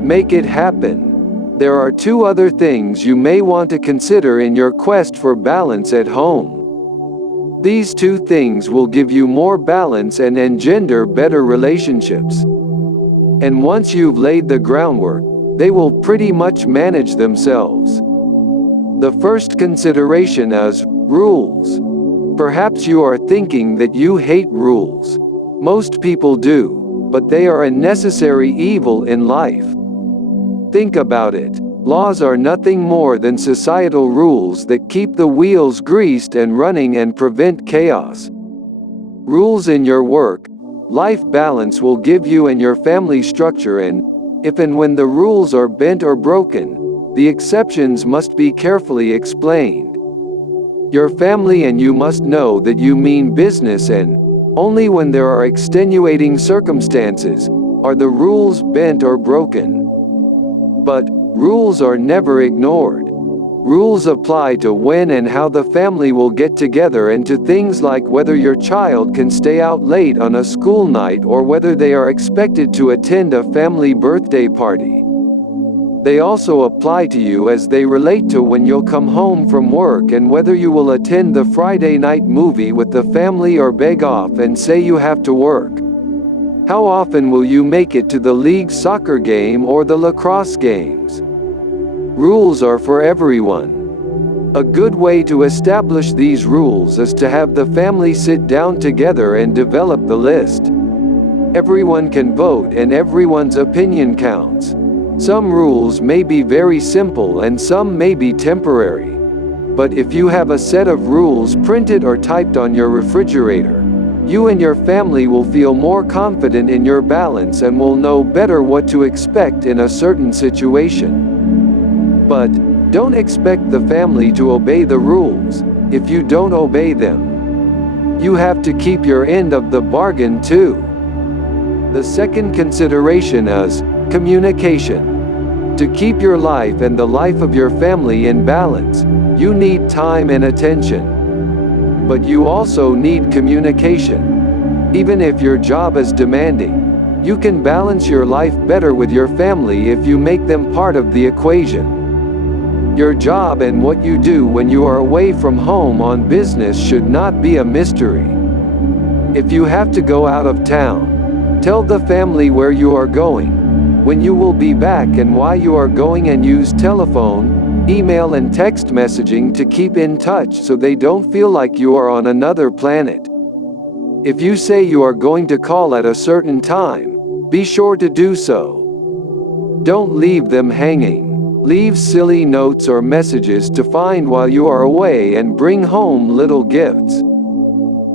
Make it happen. There are two other things you may want to consider in your quest for balance at home. These two things will give you more balance and engender better relationships. And once you've laid the groundwork, they will pretty much manage themselves. The first consideration is rules. Perhaps you are thinking that you hate rules. Most people do, but they are a necessary evil in life. Think about it. Laws are nothing more than societal rules that keep the wheels greased and running and prevent chaos. Rules in your work, life balance will give you and your family structure, and if and when the rules are bent or broken, the exceptions must be carefully explained. Your family and you must know that you mean business, and only when there are extenuating circumstances are the rules bent or broken. But rules are never ignored. Rules apply to when and how the family will get together, and to things like whether your child can stay out late on a school night or whether they are expected to attend a family birthday party. They also apply to you as they relate to when you'll come home from work and whether you will attend the Friday night movie with the family or beg off and say you have to work. How often will you make it to the league soccer game or the lacrosse games? Rules are for everyone. A good way to establish these rules is to have the family sit down together and develop the list. Everyone can vote and everyone's opinion counts. Some rules may be very simple and some may be temporary. But if you have a set of rules printed or typed on your refrigerator, you and your family will feel more confident in your balance and will know better what to expect in a certain situation. But don't expect the family to obey the rules if you don't obey them. You have to keep your end of the bargain too. The second consideration is communication. To keep your life and the life of your family in balance, you need time and attention. But you also need communication. Even if your job is demanding, you can balance your life better with your family if you make them part of the equation. Your job and what you do when you are away from home on business should not be a mystery. If you have to go out of town, tell the family where you are going, when you will be back and why you are going, and use telephone, email and text messaging to keep in touch so they don't feel like you are on another planet. If you say you are going to call at a certain time, be sure to do so. Don't leave them hanging. Leave silly notes or messages to find while you are away and bring home little gifts.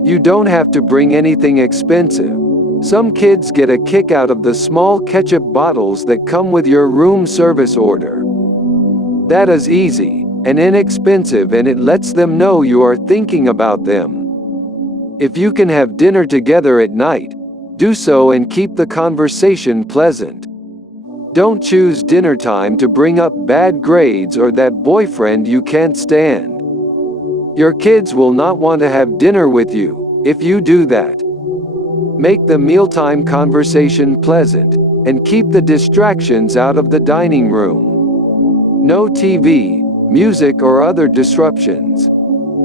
You don't have to bring anything expensive. Some kids get a kick out of the small ketchup bottles that come with your room service order. That is easy and inexpensive, and it lets them know you are thinking about them. If you can have dinner together at night, do so and keep the conversation pleasant. Don't choose dinner time to bring up bad grades or that boyfriend you can't stand. Your kids will not want to have dinner with you if you do that. Make the mealtime conversation pleasant and keep the distractions out of the dining room. No TV, music or other disruptions.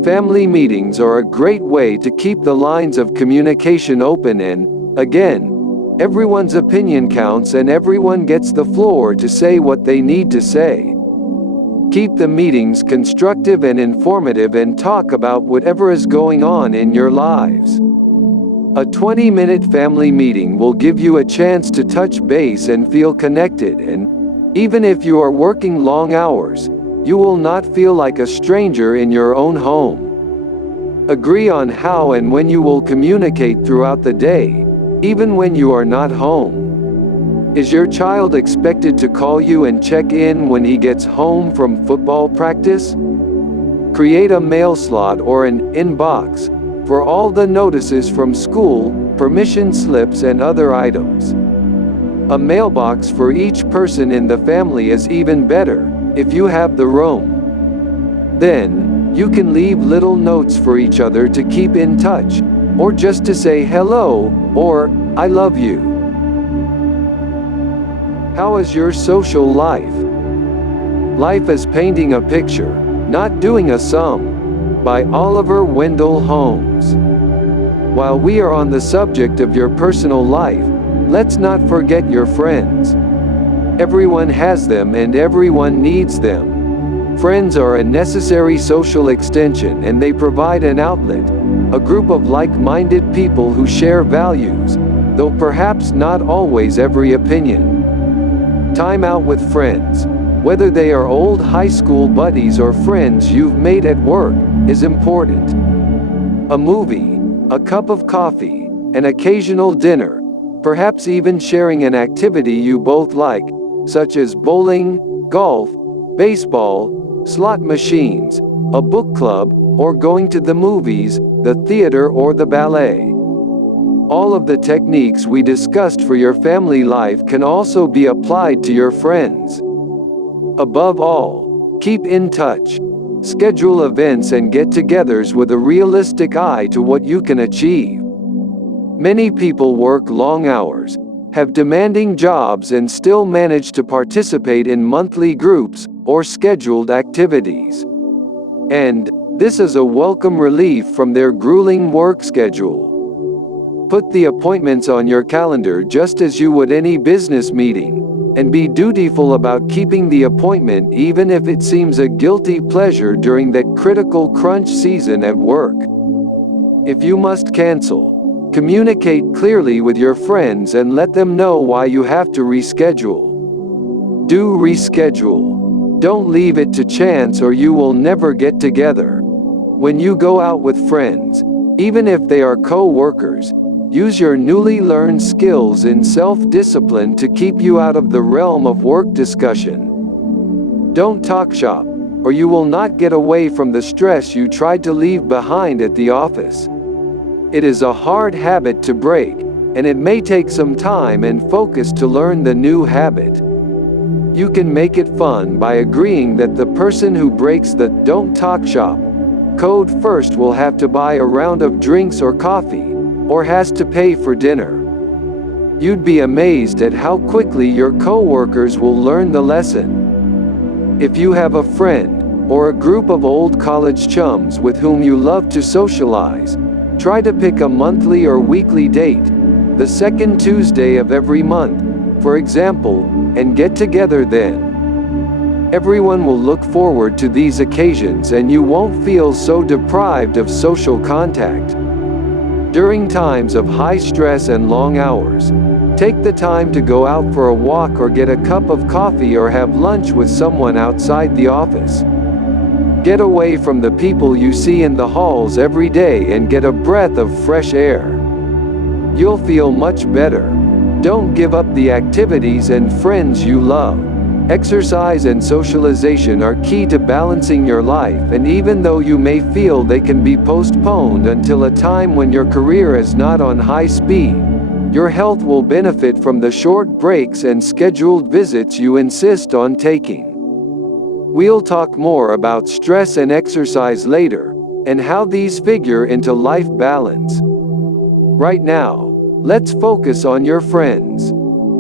Family meetings are a great way to keep the lines of communication open, and, again, everyone's opinion counts and everyone gets the floor to say what they need to say. Keep the meetings constructive and informative and talk about whatever is going on in your lives. A 20-minute family meeting will give you a chance to touch base and feel connected, and even if you are working long hours, you will not feel like a stranger in your own home. Agree on how and when you will communicate throughout the day, even when you are not home. Is your child expected to call you and check in when he gets home from football practice? Create a mail slot or an inbox for all the notices from school, permission slips and other items. A mailbox for each person in the family is even better, if you have the room. Then, you can leave little notes for each other to keep in touch, or just to say hello, or, I love you. How is your social life? Life is painting a picture, not doing a sum, by Oliver Wendell Holmes. While we are on the subject of your personal life, let's not forget your friends. Everyone has them and everyone needs them. Friends are a necessary social extension and they provide an outlet, a group of like-minded people who share values, though perhaps not always every opinion. Time out with friends, whether they are old high school buddies or friends you've made at work, is important. A movie, a cup of coffee, an occasional dinner, perhaps even sharing an activity you both like, such as bowling, golf, baseball, slot machines, a book club, or going to the movies, the theater or the ballet. All of the techniques we discussed for your family life can also be applied to your friends. Above all, keep in touch. Schedule events and get-togethers with a realistic eye to what you can achieve. Many people work long hours, have demanding jobs and still manage to participate in monthly groups or scheduled activities. And this is a welcome relief from their grueling work schedule. Put the appointments on your calendar just as you would any business meeting, and be dutiful about keeping the appointment even if it seems a guilty pleasure during that critical crunch season at work. If you must cancel, communicate clearly with your friends and let them know why you have to reschedule. Do reschedule. Don't leave it to chance or you will never get together. When you go out with friends, even if they are co-workers, use your newly learned skills in self-discipline to keep you out of the realm of work discussion. Don't talk shop, or you will not get away from the stress you tried to leave behind at the office. It is a hard habit to break, and it may take some time and focus to learn the new habit. You can make it fun by agreeing that the person who breaks the "don't talk shop" code first will have to buy a round of drinks or coffee, or has to pay for dinner. You'd be amazed at how quickly your coworkers will learn the lesson. If you have a friend, or a group of old college chums with whom you love to socialize, try to pick a monthly or weekly date, the second Tuesday of every month, for example, and get together then. Everyone will look forward to these occasions and you won't feel so deprived of social contact. During times of high stress and long hours, take the time to go out for a walk or get a cup of coffee or have lunch with someone outside the office. Get away from the people you see in the halls every day and get a breath of fresh air. You'll feel much better. Don't give up the activities and friends you love. Exercise and socialization are key to balancing your life, and even though you may feel they can be postponed until a time when your career is not on high speed, your health will benefit from the short breaks and scheduled visits you insist on taking. We'll talk more about stress and exercise later, and how these figure into life balance. Right now, let's focus on your friends.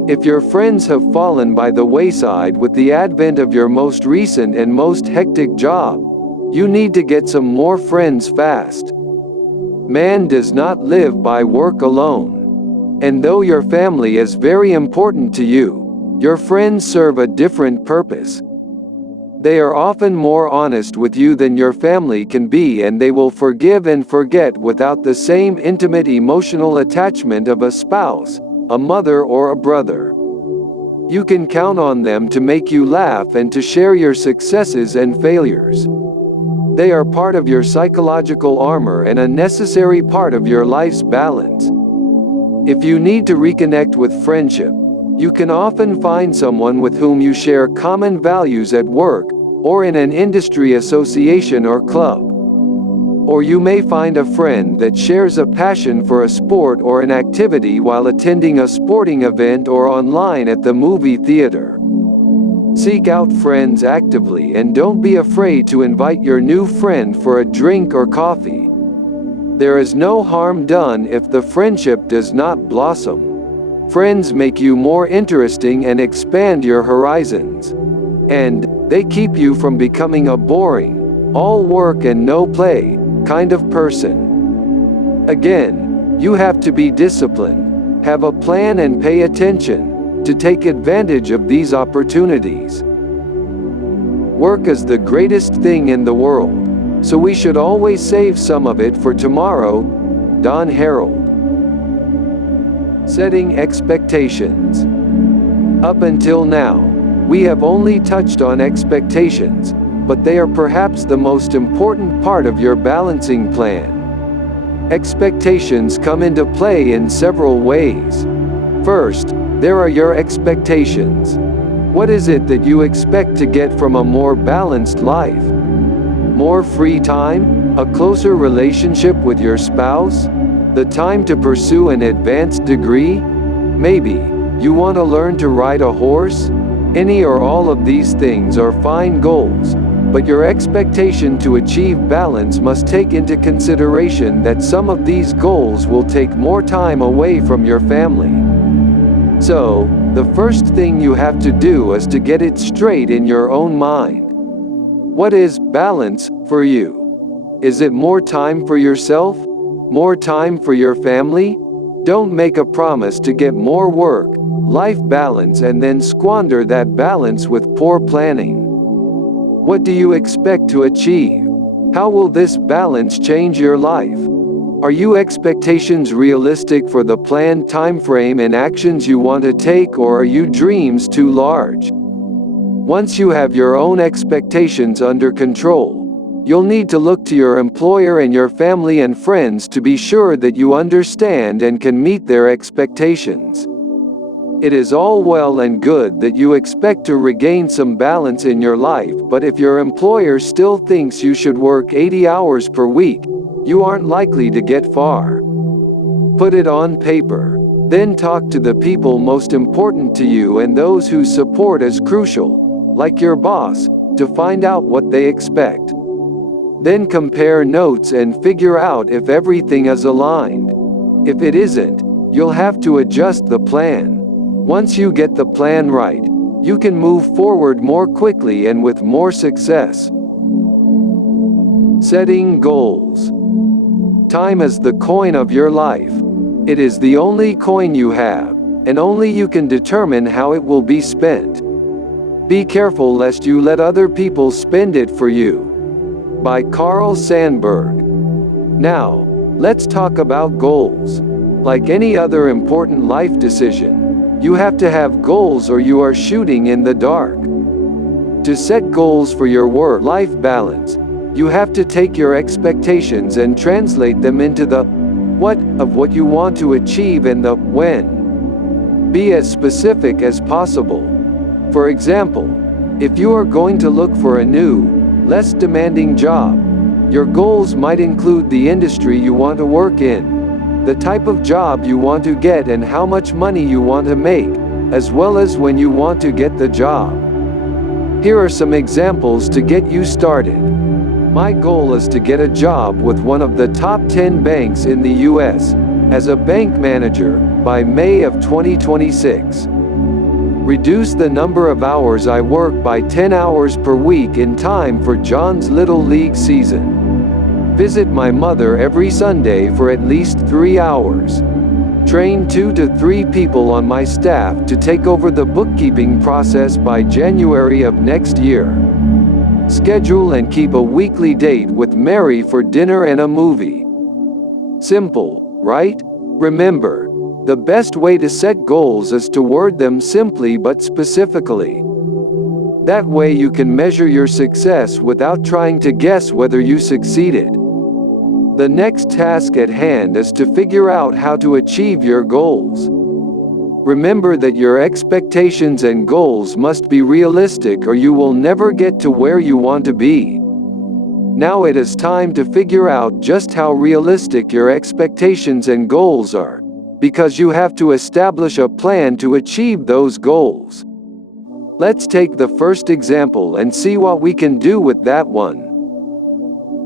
If your friends have fallen by the wayside with the advent of your most recent and most hectic job, you need to get some more friends fast. Man does not live by work alone. And though your family is very important to you, your friends serve a different purpose. They are often more honest with you than your family can be, and they will forgive and forget without the same intimate emotional attachment of a spouse, a mother or a brother. You can count on them to make you laugh and to share your successes and failures. They are part of your psychological armor and a necessary part of your life's balance. If you need to reconnect with friendship, you can often find someone with whom you share common values at work, or in an industry association or club. Or you may find a friend that shares a passion for a sport or an activity while attending a sporting event or online at the movie theater. Seek out friends actively and don't be afraid to invite your new friend for a drink or coffee. There is no harm done if the friendship does not blossom. Friends make you more interesting and expand your horizons. And they keep you from becoming a boring, all work and no play kind of person. Again, you have to be disciplined, have a plan and pay attention to take advantage of these opportunities. Work is the greatest thing in the world, so we should always save some of it for tomorrow. Don Harold. Setting expectations. Up until now, we have only touched on expectations, but they are perhaps the most important part of your balancing plan. Expectations come into play in several ways. First, there are your expectations. What is it that you expect to get from a more balanced life? More free time? A closer relationship with your spouse? The time to pursue an advanced degree? Maybe you want to learn to ride a horse? Any or all of these things are fine goals, but your expectation to achieve balance must take into consideration that some of these goals will take more time away from your family. So, the first thing you have to do is to get it straight in your own mind. What is balance for you? Is it more time for yourself? More time for your family? Don't make a promise to get more work-life balance and then squander that balance with poor planning. What do you expect to achieve? How will this balance change your life? Are your expectations realistic for the planned time frame and actions you want to take, or are your dreams too large? Once you have your own expectations under control, you'll need to look to your employer and your family and friends to be sure that you understand and can meet their expectations. It is all well and good that you expect to regain some balance in your life, but if your employer still thinks you should work 80 hours per week, you aren't likely to get far. Put it on paper. Then talk to the people most important to you and those whose support is crucial, like your boss, to find out what they expect. Then compare notes and figure out if everything is aligned. If it isn't, you'll have to adjust the plan. Once you get the plan right, you can move forward more quickly and with more success. Setting goals. Time is the coin of your life. It is the only coin you have, and only you can determine how it will be spent. Be careful lest you let other people spend it for you. By Carl Sandburg. Now, let's talk about goals. Like any other important life decision, you have to have goals or you are shooting in the dark. To set goals for your work-life balance, you have to take your expectations and translate them into the what of what you want to achieve and the when. Be as specific as possible. For example, if you are going to look for a new, less demanding job, your goals might include the industry you want to work in, the type of job you want to get and how much money you want to make, as well as when you want to get the job. Here are some examples to get you started. My goal is to get a job with one of the top 10 banks in the US, as a bank manager, by May of 2026. Reduce the number of hours I work by 10 hours per week in time for John's Little League season. Visit my mother every Sunday for at least 3 hours. Train 2 to 3 people on my staff to take over the bookkeeping process by January of next year. Schedule and keep a weekly date with Mary for dinner and a movie. Simple, right? Remember, the best way to set goals is to word them simply but specifically. That way you can measure your success without trying to guess whether you succeeded. The next task at hand is to figure out how to achieve your goals. Remember that your expectations and goals must be realistic or you will never get to where you want to be. Now it is time to figure out just how realistic your expectations and goals are, because you have to establish a plan to achieve those goals. Let's take the first example and see what we can do with that one.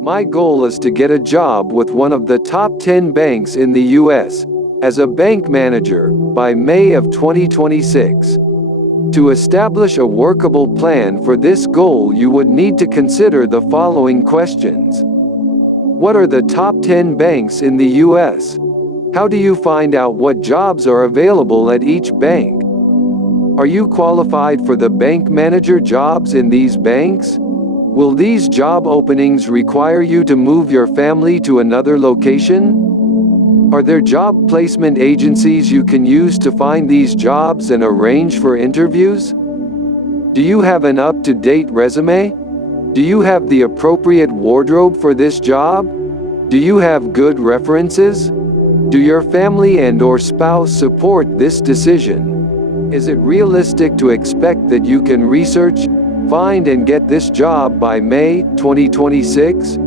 My goal is to get a job with one of the top 10 banks in the US, as a bank manager, by May of 2026. To establish a workable plan for this goal, you would need to consider the following questions. What are the top 10 banks in the US? How do you find out what jobs are available at each bank? Are you qualified for the bank manager jobs in these banks? Will these job openings require you to move your family to another location? Are there job placement agencies you can use to find these jobs and arrange for interviews? Do you have an up-to-date resume? Do you have the appropriate wardrobe for this job? Do you have good references? Do your family and/or spouse support this decision? Is it realistic to expect that you can research, find and get this job by May 2026?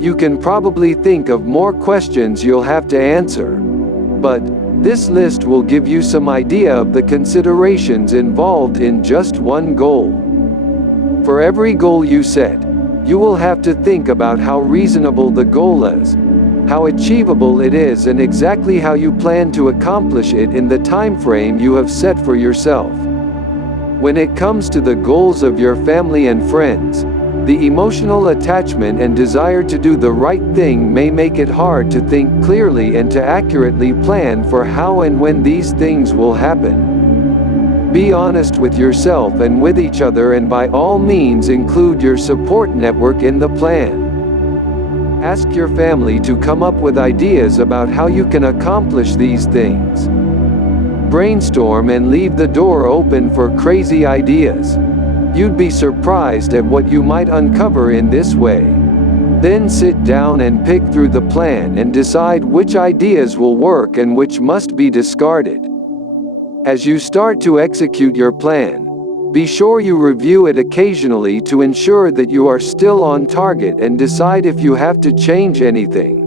You can probably think of more questions you'll have to answer. But this list will give you some idea of the considerations involved in just one goal. For every goal you set, you will have to think about how reasonable the goal is, how achievable it is, and exactly how you plan to accomplish it in the time frame you have set for yourself. When it comes to the goals of your family and friends, the emotional attachment and desire to do the right thing may make it hard to think clearly and to accurately plan for how and when these things will happen. Be honest with yourself and with each other, and by all means include your support network in the plan. Ask your family to come up with ideas about how you can accomplish these things. Brainstorm and leave the door open for crazy ideas. You'd be surprised at what you might uncover in this way. Then sit down and pick through the plan and decide which ideas will work and which must be discarded. As you start to execute your plan, be sure you review it occasionally to ensure that you are still on target and decide if you have to change anything.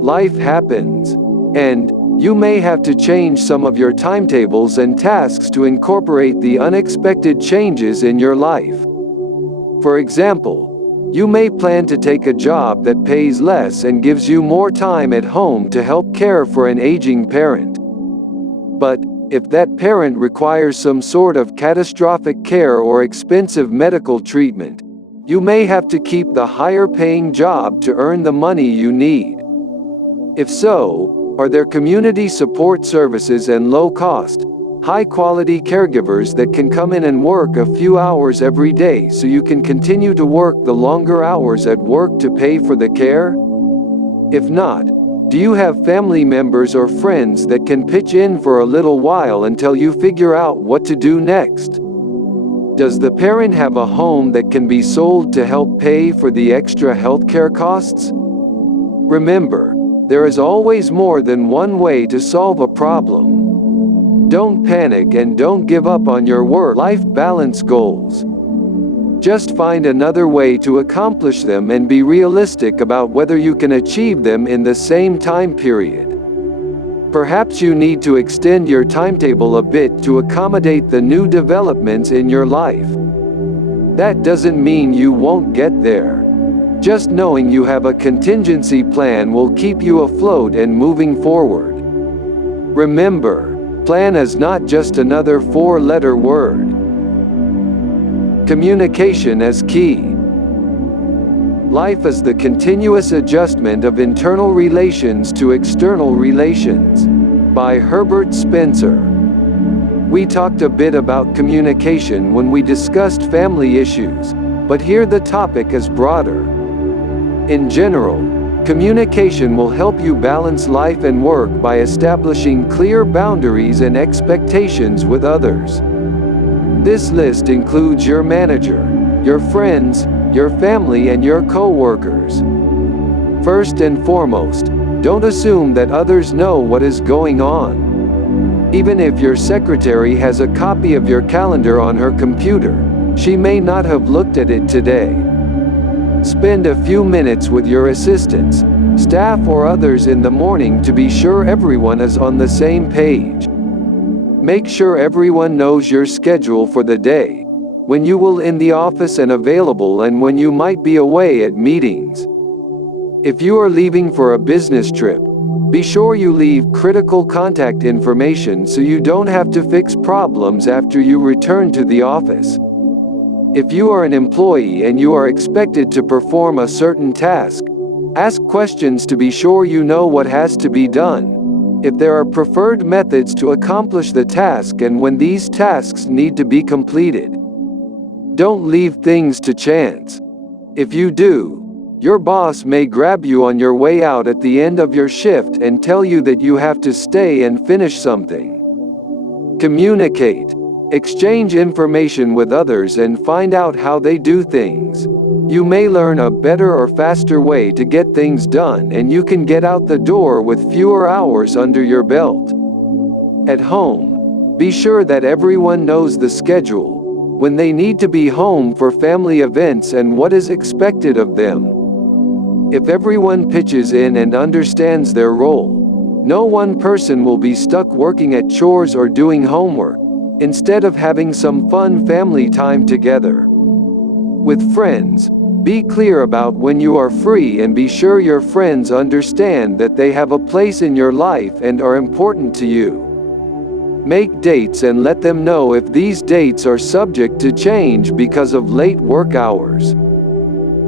Life happens, and you may have to change some of your timetables and tasks to incorporate the unexpected changes in your life. For example, you may plan to take a job that pays less and gives you more time at home to help care for an aging parent. But if that parent requires some sort of catastrophic care or expensive medical treatment, you may have to keep the higher-paying job to earn the money you need. If so, are there community support services and low-cost, high-quality caregivers that can come in and work a few hours every day so you can continue to work the longer hours at work to pay for the care? If not, do you have family members or friends that can pitch in for a little while until you figure out what to do next? Does the parent have a home that can be sold to help pay for the extra healthcare costs? Remember, there is always more than one way to solve a problem. Don't panic and don't give up on your work-life balance goals. Just find another way to accomplish them and be realistic about whether you can achieve them in the same time period. Perhaps you need to extend your timetable a bit to accommodate the new developments in your life. That doesn't mean you won't get there. Just knowing you have a contingency plan will keep you afloat and moving forward. Remember, plan is not just another four-letter word. Communication is key. Life is the continuous adjustment of internal relations to external relations. By Herbert Spencer. We talked a bit about communication when we discussed family issues, but here the topic is broader. In general, communication will help you balance life and work by establishing clear boundaries and expectations with others. This list includes your manager, your friends, your family, and your co-workers. First and foremost, don't assume that others know what is going on. Even if your secretary has a copy of your calendar on her computer, she may not have looked at it today. Spend a few minutes with your assistants, staff or others in the morning to be sure everyone is on the same page. Make sure everyone knows your schedule for the day, when you will in the office and available and when you might be away at meetings. If you are leaving for a business trip, be sure you leave critical contact information so you don't have to fix problems after you return to the office. If you are an employee and you are expected to perform a certain task, ask questions to be sure you know what has to be done, if there are preferred methods to accomplish the task and when these tasks need to be completed. Don't leave things to chance. If you do, your boss may grab you on your way out at the end of your shift and tell you that you have to stay and finish something. Communicate. Exchange information with others and find out how they do things. You may learn a better or faster way to get things done and you can get out the door with fewer hours under your belt. At home, be sure that everyone knows the schedule, when they need to be home for family events and what is expected of them. If everyone pitches in and understands their role, no one person will be stuck working at chores or doing homework, instead of having some fun family time together. With friends, be clear about when you are free and be sure your friends understand that they have a place in your life and are important to you. Make dates and let them know if these dates are subject to change because of late work hours.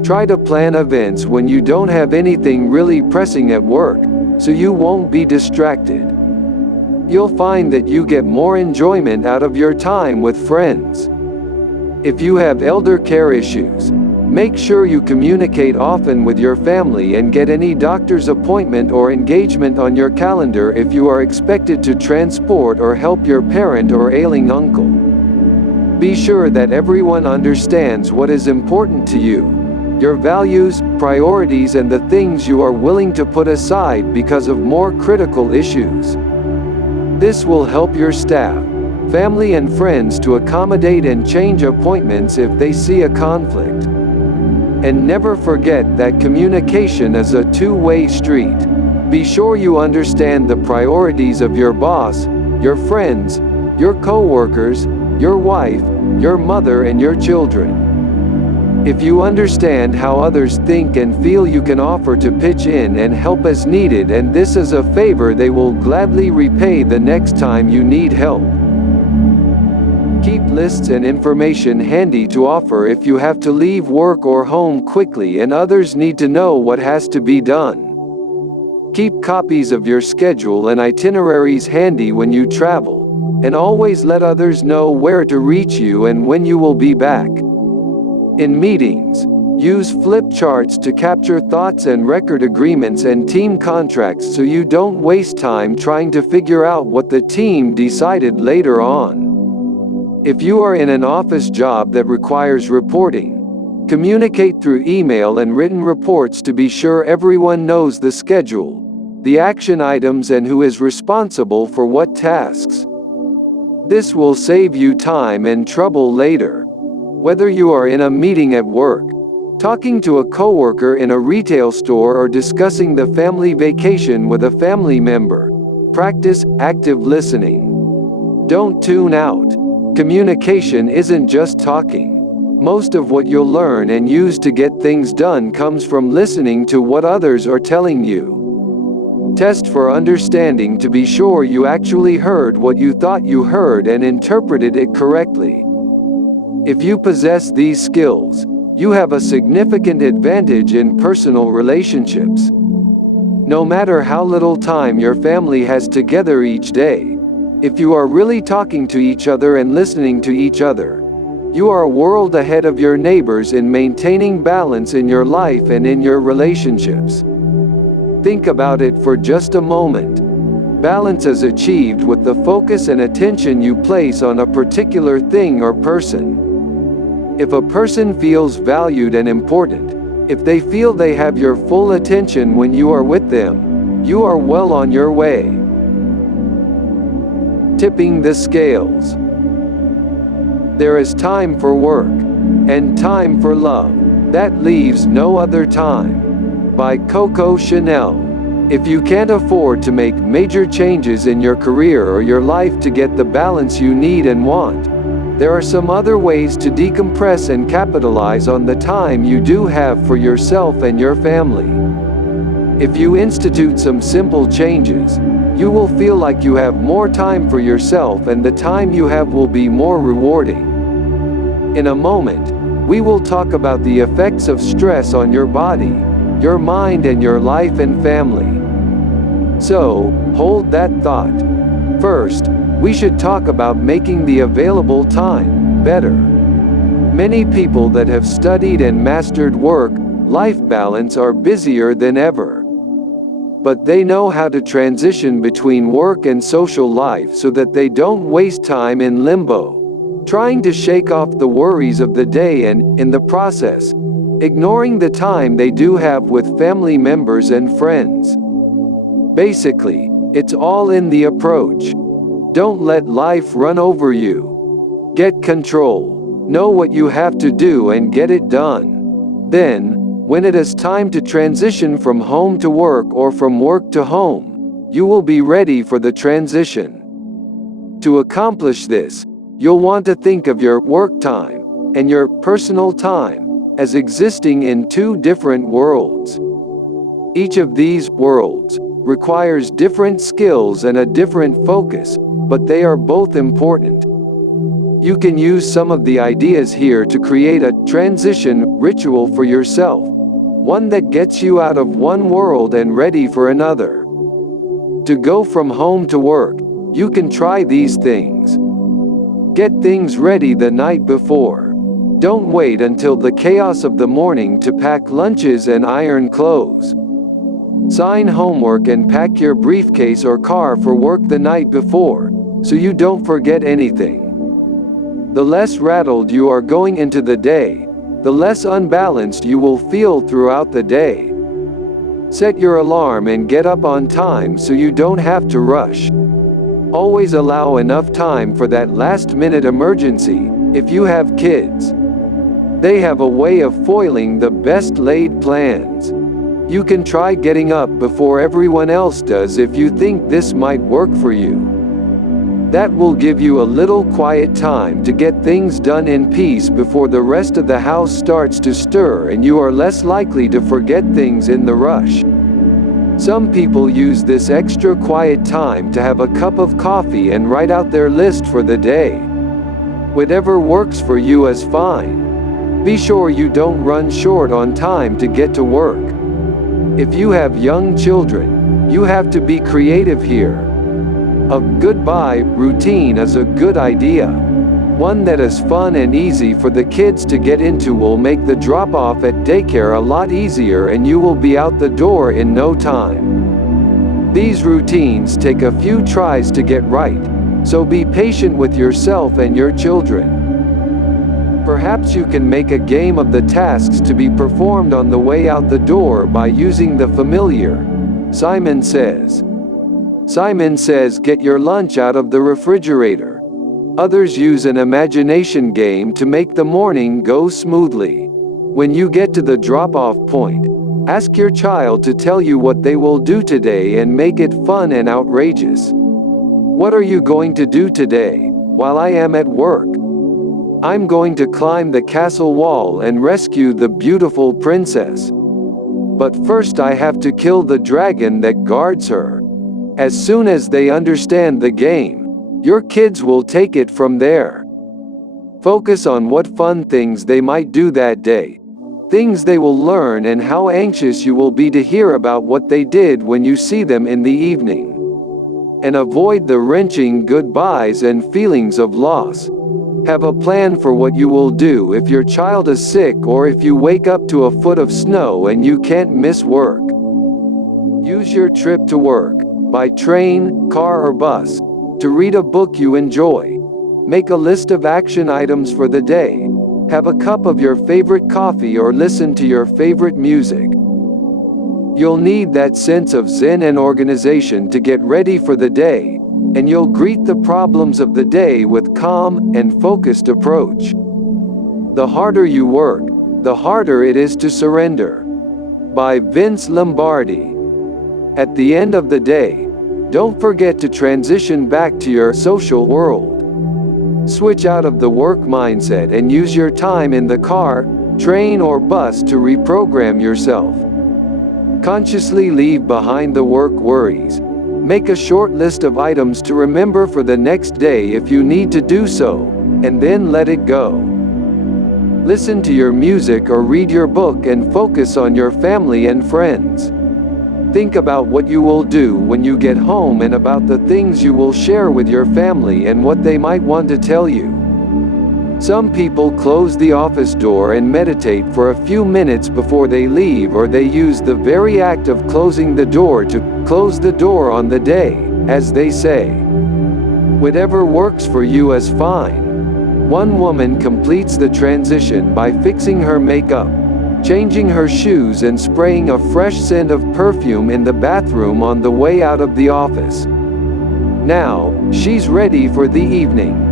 Try to plan events when you don't have anything really pressing at work, so you won't be distracted. You'll find that you get more enjoyment out of your time with friends. If you have elder care issues, make sure you communicate often with your family and get any doctor's appointment or engagement on your calendar if you are expected to transport or help your parent or ailing uncle. Be sure that everyone understands what is important to you, your values, priorities and the things you are willing to put aside because of more critical issues. This will help your staff, family and friends to accommodate and change appointments if they see a conflict. And never forget that communication is a two-way street. Be sure you understand the priorities of your boss, your friends, your co-workers, your wife, your mother and your children. If you understand how others think and feel, you can offer to pitch in and help as needed, and this is a favor they will gladly repay the next time you need help. Keep lists and information handy to offer if you have to leave work or home quickly and others need to know what has to be done. Keep copies of your schedule and itineraries handy when you travel, and always let others know where to reach you and when you will be back. In meetings, use flip charts to capture thoughts and record agreements and team contracts so you don't waste time trying to figure out what the team decided later on. If you are in an office job that requires reporting, communicate through email and written reports to be sure everyone knows the schedule, the action items and who is responsible for what tasks. This will save you time and trouble later. Whether you are in a meeting at work, talking to a coworker in a retail store or discussing the family vacation with a family member, practice active listening. Don't tune out. Communication isn't just talking. Most of what you'll learn and use to get things done comes from listening to what others are telling you. Test for understanding to be sure you actually heard what you thought you heard and interpreted it correctly. If you possess these skills, you have a significant advantage in personal relationships. No matter how little time your family has together each day, if you are really talking to each other and listening to each other, you are a world ahead of your neighbors in maintaining balance in your life and in your relationships. Think about it for just a moment. Balance is achieved with the focus and attention you place on a particular thing or person. If a person feels valued and important, if they feel they have your full attention when you are with them, you are well on your way. Tipping the scales. There is time for work, and time for love. That Leaves No Other Time, by Coco Chanel. If you can't afford to make major changes in your career or your life to get the balance you need and want, there are some other ways to decompress and capitalize on the time you do have for yourself and your family. If you institute some simple changes, you will feel like you have more time for yourself and the time you have will be more rewarding. In a moment, we will talk about the effects of stress on your body, your mind and your life and family. So, hold that thought. First, we should talk about making the available time better. Many people that have studied and mastered work-life balance are busier than ever. But they know how to transition between work and social life so that they don't waste time in limbo, trying to shake off the worries of the day and, in the process, ignoring the time they do have with family members and friends. Basically, it's all in the approach. Don't let life run over you. Get control. Know what you have to do and get it done. Then, when it is time to transition from home to work or from work to home, you will be ready for the transition. To accomplish this, you'll want to think of your work time and your personal time as existing in two different worlds. Each of these worlds requires different skills and a different focus, but they are both important. You can use some of the ideas here to create a transition ritual for yourself, one that gets you out of one world and ready for another. To go from home to work, you can try these things. Get things ready the night before. Don't wait until the chaos of the morning to pack lunches and iron clothes. Sign homework and pack your briefcase or car for work the night before, so you don't forget anything. The less rattled you are going into the day, the less unbalanced you will feel throughout the day. Set your alarm and get up on time so you don't have to rush. Always allow enough time for that last-minute emergency, if you have kids. They have a way of foiling the best-laid plans. You can try getting up before everyone else does if you think this might work for you. That will give you a little quiet time to get things done in peace before the rest of the house starts to stir and you are less likely to forget things in the rush. Some people use this extra quiet time to have a cup of coffee and write out their list for the day. Whatever works for you is fine. Be sure you don't run short on time to get to work. If you have young children, you have to be creative here. A goodbye routine is a good idea. One that is fun and easy for the kids to get into will make the drop-off at daycare a lot easier and you will be out the door in no time. These routines take a few tries to get right, so be patient with yourself and your children. Perhaps you can make a game of the tasks to be performed on the way out the door by using the familiar Simon Says. Simon Says get your lunch out of the refrigerator. Others use an imagination game to make the morning go smoothly. When you get to the drop-off point, ask your child to tell you what they will do today and make it fun and outrageous. What are you going to do today, while I am at work? I'm going to climb the castle wall and rescue the beautiful princess. But first I have to kill the dragon that guards her. As soon as they understand the game, your kids will take it from there. Focus on what fun things they might do that day, things they will learn and how anxious you will be to hear about what they did when you see them in the evening. And avoid the wrenching goodbyes and feelings of loss. Have a plan for what you will do if your child is sick or if you wake up to a foot of snow and you can't miss work. Use your trip to work, by train, car or bus, to read a book you enjoy. Make a list of action items for the day. Have a cup of your favorite coffee or listen to your favorite music. You'll need that sense of zen and organization to get ready for the day, and you'll greet the problems of the day with calm and focused approach. The harder you work, the harder it is to surrender. By Vince Lombardi. At the end of the day, don't forget to transition back to your social world. Switch out of the work mindset and use your time in the car, train or bus to reprogram yourself. Consciously leave behind the work worries. Make a short list of items to remember for the next day if you need to do so, and then let it go. Listen to your music or read your book and focus on your family and friends. Think about what you will do when you get home and about the things you will share with your family and what they might want to tell you. Some people close the office door and meditate for a few minutes before they leave, or they use the very act of closing the door to close the door on the day, as they say. Whatever works for you is fine. One woman completes the transition by fixing her makeup, changing her shoes and spraying a fresh scent of perfume in the bathroom on the way out of the office. Now, she's ready for the evening.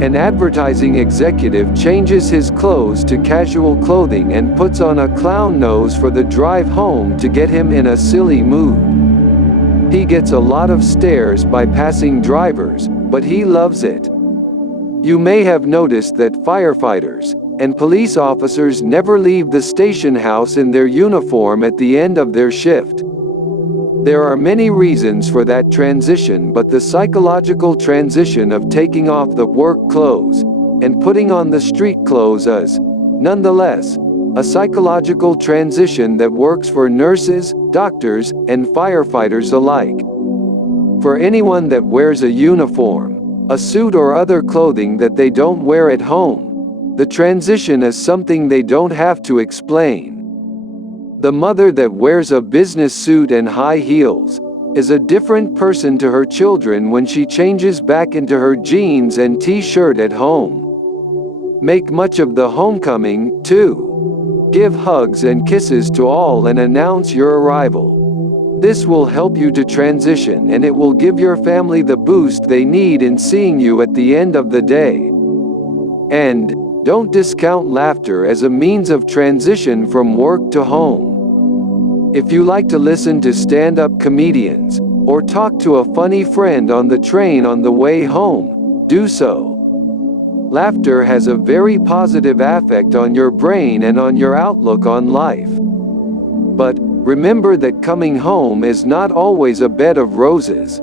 An advertising executive changes his clothes to casual clothing and puts on a clown nose for the drive home to get him in a silly mood. He gets a lot of stares by passing drivers, but he loves it. You may have noticed that firefighters and police officers never leave the station house in their uniform at the end of their shift. There are many reasons for that transition, but the psychological transition of taking off the work clothes and putting on the street clothes is, nonetheless, a psychological transition that works for nurses, doctors, and firefighters alike. For anyone that wears a uniform, a suit or other clothing that they don't wear at home, the transition is something they don't have to explain. The mother that wears a business suit and high heels is a different person to her children when she changes back into her jeans and t-shirt at home. Make much of the homecoming, too. Give hugs and kisses to all and announce your arrival. This will help you to transition, and it will give your family the boost they need in seeing you at the end of the day. And don't discount laughter as a means of transition from work to home. If you like to listen to stand-up comedians, or talk to a funny friend on the train on the way home, do so. Laughter has a very positive effect on your brain and on your outlook on life. But remember that coming home is not always a bed of roses.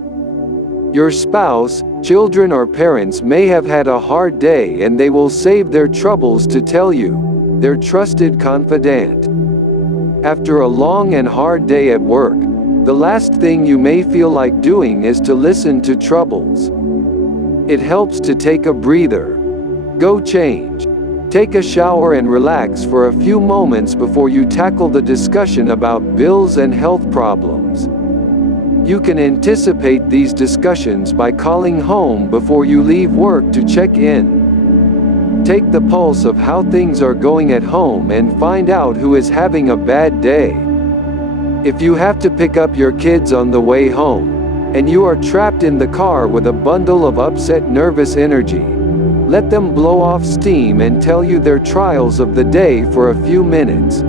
Your spouse, children or parents may have had a hard day, and they will save their troubles to tell you, their trusted confidant. After a long and hard day at work, the last thing you may feel like doing is to listen to troubles. It helps to take a breather. Go change. Take a shower and relax for a few moments before you tackle the discussion about bills and health problems. You can anticipate these discussions by calling home before you leave work to check in. Take the pulse of how things are going at home and find out who is having a bad day. If you have to pick up your kids on the way home, and you are trapped in the car with a bundle of upset nervous energy, let them blow off steam and tell you their trials of the day for a few minutes.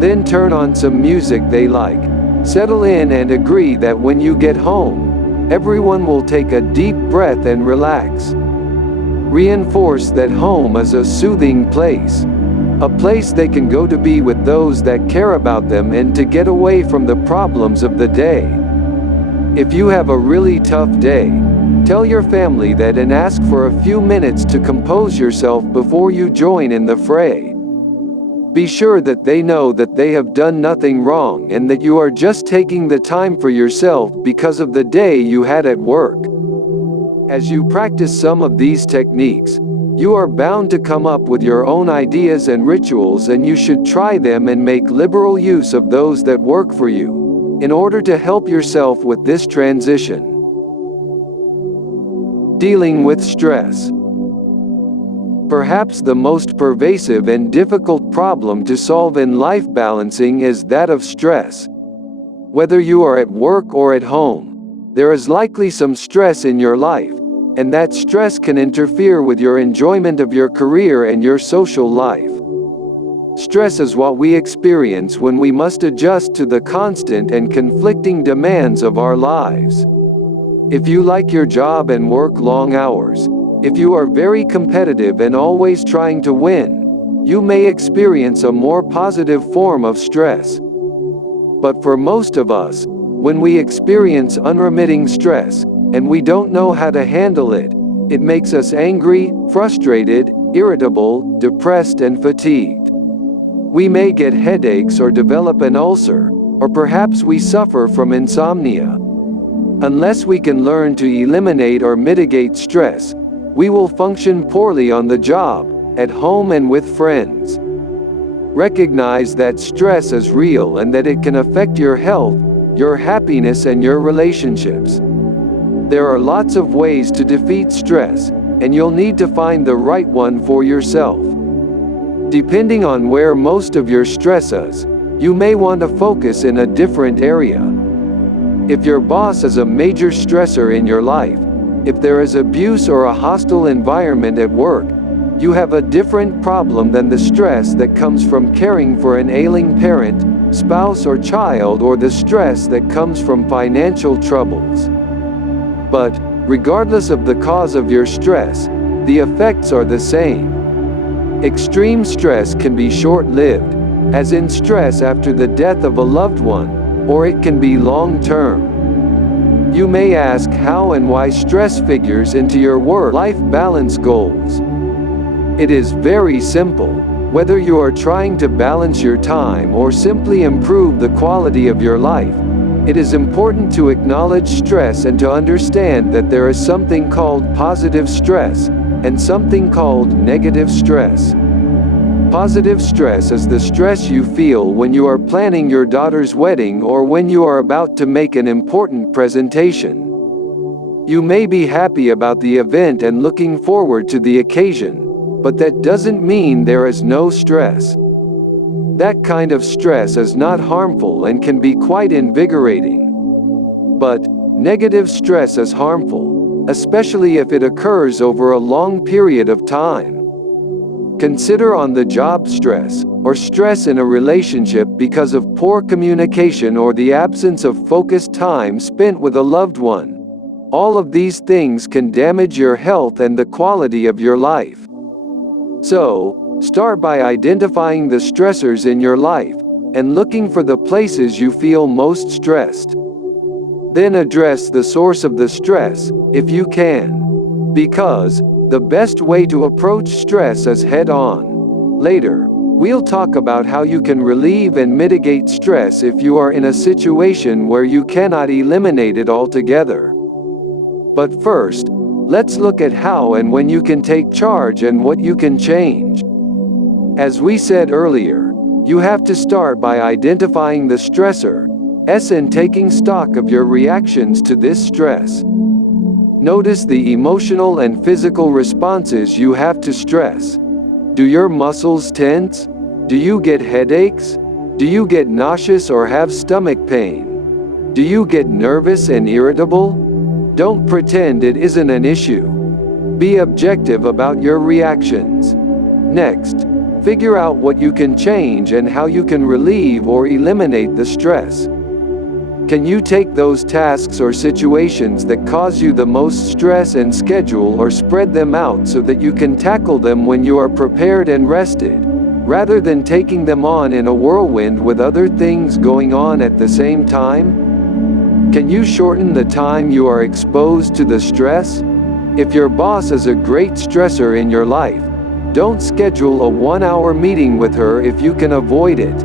Then turn on some music they like, settle in and agree that when you get home, everyone will take a deep breath and relax. Reinforce that home is a soothing place, a place they can go to be with those that care about them and to get away from the problems of the day. If you have a really tough day, tell your family that and ask for a few minutes to compose yourself before you join in the fray. Be sure that they know that they have done nothing wrong and that you are just taking the time for yourself because of the day you had at work. As you practice some of these techniques, you are bound to come up with your own ideas and rituals, and you should try them and make liberal use of those that work for you, in order to help yourself with this transition. Dealing with stress. Perhaps the most pervasive and difficult problem to solve in life balancing is that of stress. Whether you are at work or at home, there is likely some stress in your life, and that stress can interfere with your enjoyment of your career and your social life. Stress is what we experience when we must adjust to the constant and conflicting demands of our lives. If you like your job and work long hours, if you are very competitive and always trying to win, you may experience a more positive form of stress. But for most of us, when we experience unremitting stress, and we don't know how to handle it, it makes us angry, frustrated, irritable, depressed, and fatigued. We may get headaches or develop an ulcer, or perhaps we suffer from insomnia. Unless we can learn to eliminate or mitigate stress, we will function poorly on the job, at home, and with friends. Recognize that stress is real and that it can affect your health, your happiness, and your relationships. There are lots of ways to defeat stress, and you'll need to find the right one for yourself. Depending on where most of your stress is, you may want to focus in a different area. If your boss is a major stressor in your life, if there is abuse or a hostile environment at work, you have a different problem than the stress that comes from caring for an ailing parent, spouse, or child, or the stress that comes from financial troubles. But, regardless of the cause of your stress, the effects are the same. Extreme stress can be short-lived, as in stress after the death of a loved one, or it can be long-term. You may ask how and why stress figures into your work-life balance goals. It is very simple. Whether you are trying to balance your time or simply improve the quality of your life, it is important to acknowledge stress and to understand that there is something called positive stress, and something called negative stress. Positive stress is the stress you feel when you are planning your daughter's wedding or when you are about to make an important presentation. You may be happy about the event and looking forward to the occasion, but that doesn't mean there is no stress. That kind of stress is not harmful and can be quite invigorating. But negative stress is harmful, especially if it occurs over a long period of time. Consider on-the-job stress, or stress in a relationship because of poor communication or the absence of focused time spent with a loved one. All of these things can damage your health and the quality of your life. So, start by identifying the stressors in your life, and looking for the places you feel most stressed. Then address the source of the stress, if you can. Because, the best way to approach stress is head-on. Later, we'll talk about how you can relieve and mitigate stress if you are in a situation where you cannot eliminate it altogether. But first, let's look at how and when you can take charge and what you can change. As we said earlier, you have to start by identifying the stressor, and taking stock of your reactions to this stress. Notice the emotional and physical responses you have to stress. Do your muscles tense? Do you get headaches? Do you get nauseous or have stomach pain? Do you get nervous and irritable? Don't pretend it isn't an issue. Be objective about your reactions. Next, figure out what you can change and how you can relieve or eliminate the stress. Can you take those tasks or situations that cause you the most stress and schedule or spread them out so that you can tackle them when you are prepared and rested, rather than taking them on in a whirlwind with other things going on at the same time? Can you shorten the time you are exposed to the stress? If your boss is a great stressor in your life, don't schedule a 1-hour meeting with her if you can avoid it.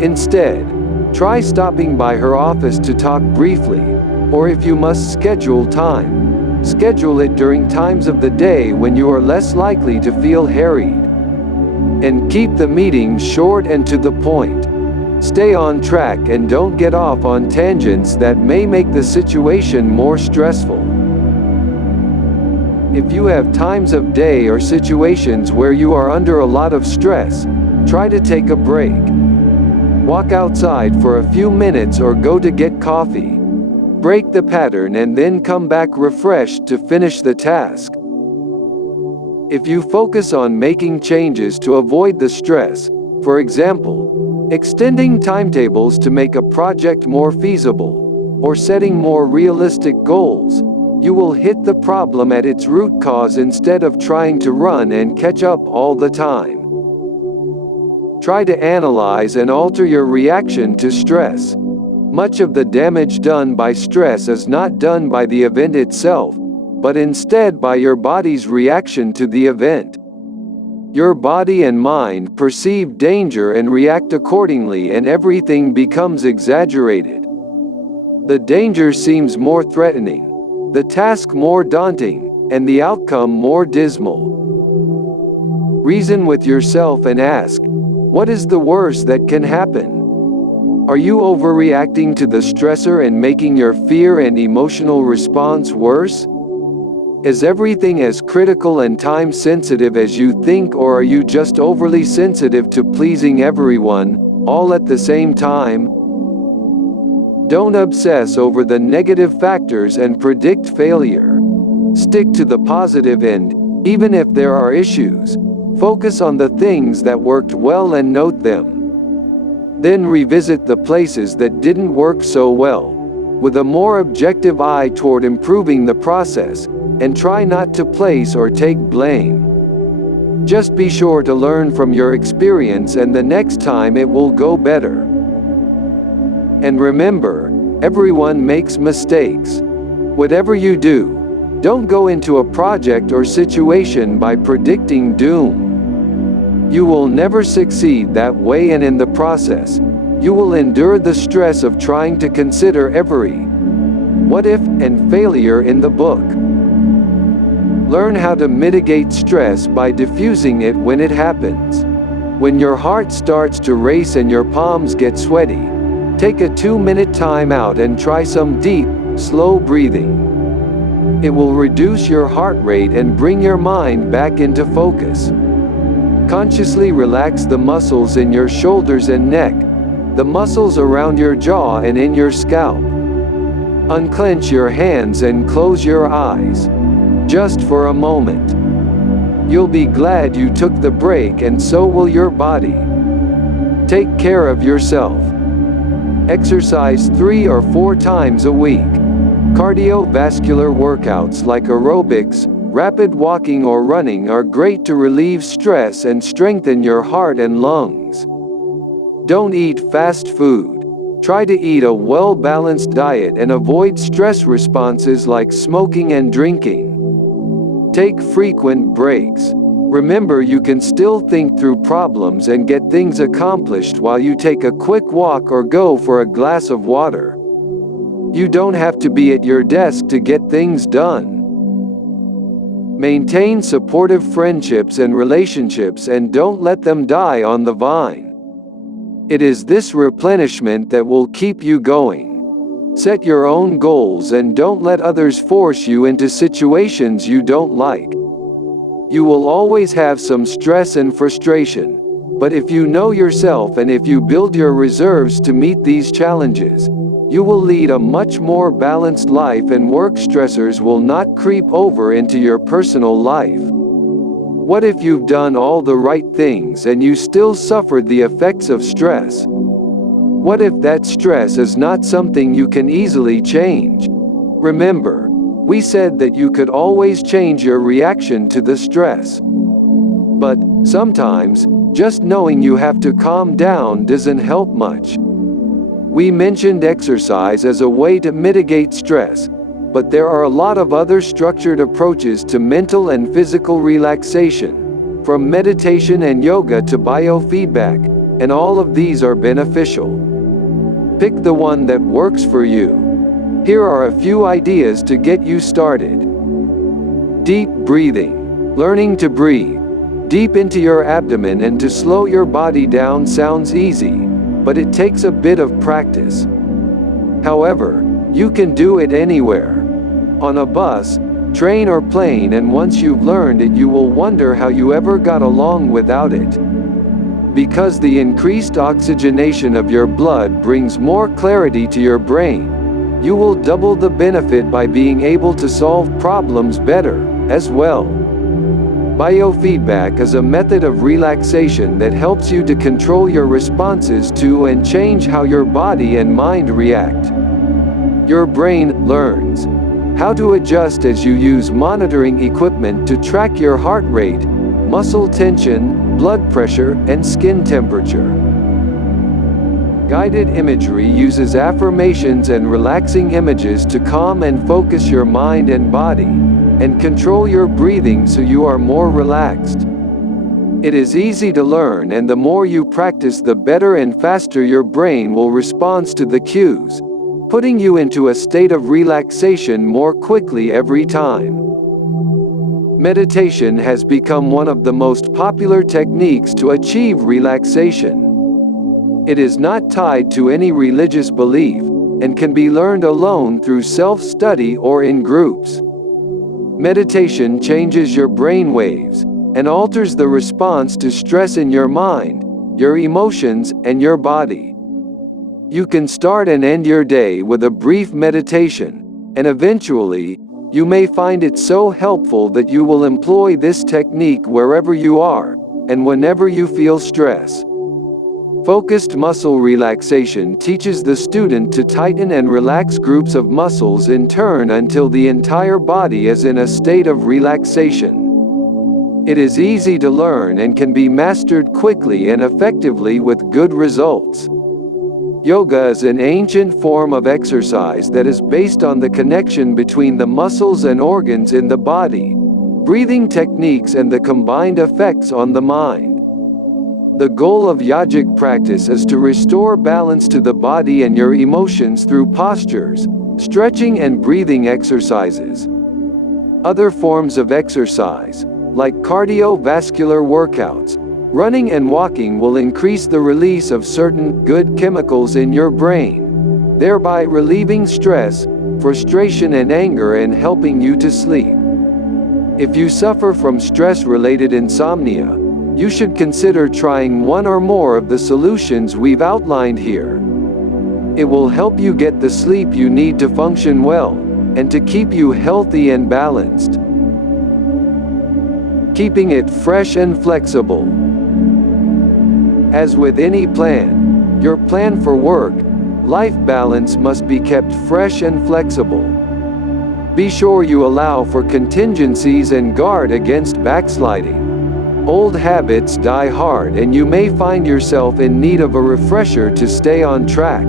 Instead, try stopping by her office to talk briefly, or if you must schedule time, schedule it during times of the day when you are less likely to feel harried. And keep the meeting short and to the point. Stay on track and don't get off on tangents that may make the situation more stressful. If you have times of day or situations where you are under a lot of stress, try to take a break. Walk outside for a few minutes or go to get coffee. Break the pattern and then come back refreshed to finish the task. If you focus on making changes to avoid the stress, For example, extending timetables to make a project more feasible, or setting more realistic goals, you will hit the problem at its root cause instead of trying to run and catch up all the time. Try to analyze and alter your reaction to stress. Much of the damage done by stress is not done by the event itself, but instead by your body's reaction to the event. Your body and mind perceive danger and react accordingly, and everything becomes exaggerated. The danger seems more threatening, the task more daunting, and the outcome more dismal. Reason with yourself and ask, what is the worst that can happen? Are you overreacting to the stressor and making your fear and emotional response worse? Is everything as critical and time-sensitive as you think, or are you just overly sensitive to pleasing everyone, all at the same time? Don't obsess over the negative factors and predict failure. Stick to the positive end, even if there are issues. Focus on the things that worked well and note them. Then revisit the places that didn't work so well, with a more objective eye toward improving the process, and try not to place or take blame. Just be sure to learn from your experience, and the next time it will go better. And remember, everyone makes mistakes. Whatever you do, don't go into a project or situation by predicting doom. You will never succeed that way, and in the process, you will endure the stress of trying to consider every what if and failure in the book. Learn how to mitigate stress by diffusing it when it happens. When your heart starts to race and your palms get sweaty, take a 2-minute time out and try some deep, slow breathing. It will reduce your heart rate and bring your mind back into focus. Consciously relax the muscles in your shoulders and neck, the muscles around your jaw and in your scalp. Unclench your hands and close your eyes, just for a moment. You'll be glad you took the break, and so will your body. Take care of yourself. Exercise 3 or 4 times a week. Cardiovascular workouts like aerobics, rapid walking or running are great to relieve stress and strengthen your heart and lungs. Don't eat fast food. Try to eat a well-balanced diet and avoid stress responses like smoking and drinking. Take frequent breaks. Remember, you can still think through problems and get things accomplished while you take a quick walk or go for a glass of water. You don't have to be at your desk to get things done. Maintain supportive friendships and relationships, and don't let them die on the vine. It is this replenishment that will keep you going. Set your own goals and don't let others force you into situations you don't like. You will always have some stress and frustration, but if you know yourself and if you build your reserves to meet these challenges, you will lead a much more balanced life, and work stressors will not creep over into your personal life. What if you've done all the right things and you still suffered the effects of stress? What if that stress is not something you can easily change? Remember, we said that you could always change your reaction to the stress. But sometimes, just knowing you have to calm down doesn't help much. We mentioned exercise as a way to mitigate stress, but there are a lot of other structured approaches to mental and physical relaxation, from meditation and yoga to biofeedback, and all of these are beneficial. Pick the one that works for you. Here are a few ideas to get you started. Deep breathing. Learning to breathe deep into your abdomen and to slow your body down sounds easy, but it takes a bit of practice. However, you can do it anywhere. On a bus, train or plane, and once you've learned it you will wonder how you ever got along without it. Because the increased oxygenation of your blood brings more clarity to your brain, you will double the benefit by being able to solve problems better, as well. Biofeedback is a method of relaxation that helps you to control your responses to and change how your body and mind react. Your brain learns how to adjust as you use monitoring equipment to track your heart rate, muscle tension, blood pressure, and skin temperature. Guided imagery uses affirmations and relaxing images to calm and focus your mind and body, and control your breathing so you are more relaxed. It is easy to learn, and the more you practice, the better and faster your brain will respond to the cues, putting you into a state of relaxation more quickly every time. Meditation has become one of the most popular techniques to achieve relaxation. It is not tied to any religious belief, and can be learned alone through self-study or in groups. Meditation changes your brain waves, and alters the response to stress in your mind, your emotions, and your body. You can start and end your day with a brief meditation, and eventually, you may find it so helpful that you will employ this technique wherever you are, and whenever you feel stress. Focused muscle relaxation teaches the student to tighten and relax groups of muscles in turn until the entire body is in a state of relaxation. It is easy to learn and can be mastered quickly and effectively with good results. Yoga is an ancient form of exercise that is based on the connection between the muscles and organs in the body, breathing techniques, and the combined effects on the mind. The goal of yogic practice is to restore balance to the body and your emotions through postures, stretching, and breathing exercises. Other forms of exercise, like cardiovascular workouts, running and walking, will increase the release of certain good chemicals in your brain, thereby relieving stress, frustration, and anger, and helping you to sleep. If you suffer from stress-related insomnia, you should consider trying one or more of the solutions we've outlined here. It will help you get the sleep you need to function well, and to keep you healthy and balanced. Keeping it fresh and flexible. As with any plan, your plan for work-life balance must be kept fresh and flexible. Be sure you allow for contingencies and guard against backsliding. Old habits die hard, and you may find yourself in need of a refresher to stay on track.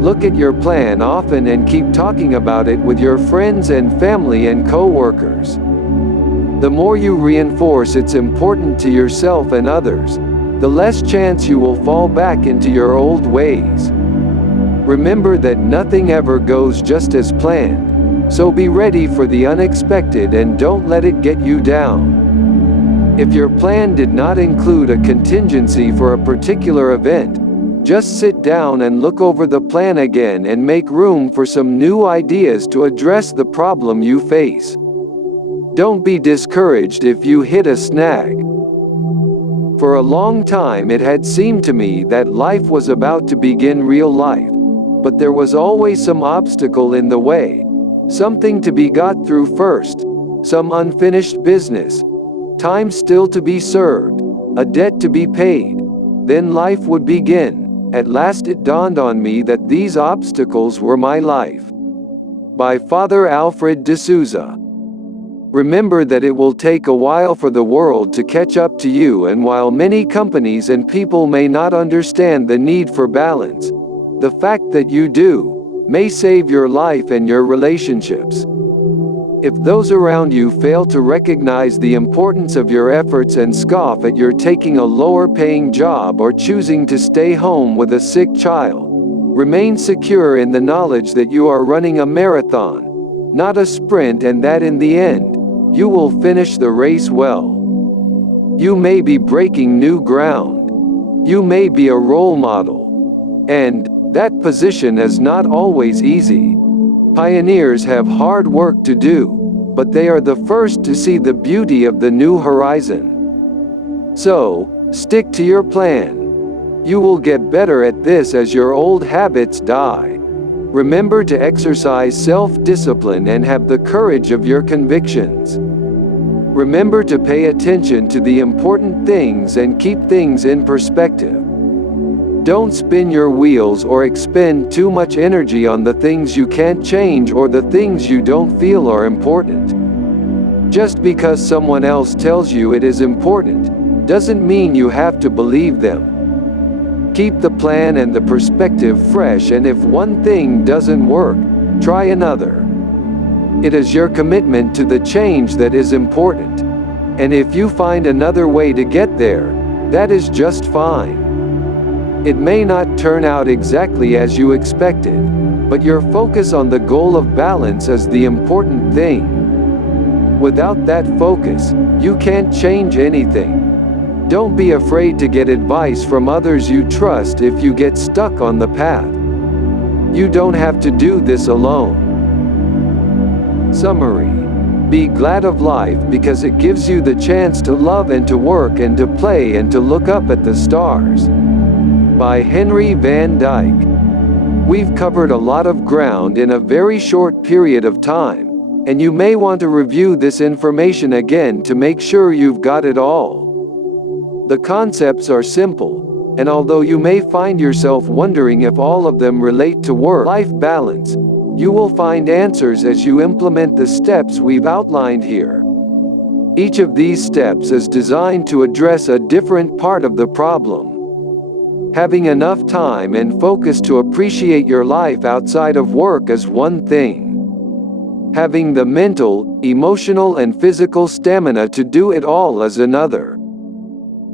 Look at your plan often and keep talking about it with your friends and family and co-workers. The more you reinforce it's important to yourself and others, the less chance you will fall back into your old ways. Remember that nothing ever goes just as planned, so be ready for the unexpected and don't let it get you down. If your plan did not include a contingency for a particular event, just sit down and look over the plan again and make room for some new ideas to address the problem you face. Don't be discouraged if you hit a snag. For a long time it had seemed to me that life was about to begin real life, but there was always some obstacle in the way, something to be got through first, some unfinished business, time still to be served, a debt to be paid. Then life would begin. At last it dawned on me that these obstacles were my life. By Father Alfred de Souza. Remember that it will take a while for the world to catch up to you, and while many companies and people may not understand the need for balance, the fact that you do may save your life and your relationships. If those around you fail to recognize the importance of your efforts and scoff at your taking a lower-paying job or choosing to stay home with a sick child, remain secure in the knowledge that you are running a marathon, not a sprint, and that in the end, you will finish the race well. You may be breaking new ground. You may be a role model. And that position is not always easy. Pioneers have hard work to do, but they are the first to see the beauty of the new horizon. So, stick to your plan. You will get better at this as your old habits die. Remember to exercise self-discipline and have the courage of your convictions. Remember to pay attention to the important things and keep things in perspective. Don't spin your wheels or expend too much energy on the things you can't change or the things you don't feel are important. Just because someone else tells you it is important, doesn't mean you have to believe them. Keep the plan and the perspective fresh, and if one thing doesn't work, try another. It is your commitment to the change that is important. And if you find another way to get there, that is just fine. It may not turn out exactly as you expected, but your focus on the goal of balance is the important thing. Without that focus, you can't change anything. Don't be afraid to get advice from others you trust if you get stuck on the path. You don't have to do this alone. Summary: be glad of life because it gives you the chance to love and to work and to play and to look up at the stars. By Henry Van Dyke. We've covered a lot of ground in a very short period of time, and you may want to review this information again to make sure you've got it all. The concepts are simple, and although you may find yourself wondering if all of them relate to work-life balance, you will find answers as you implement the steps we've outlined here. Each of these steps is designed to address a different part of the problem. Having enough time and focus to appreciate your life outside of work is one thing. Having the mental, emotional, and physical stamina to do it all is another.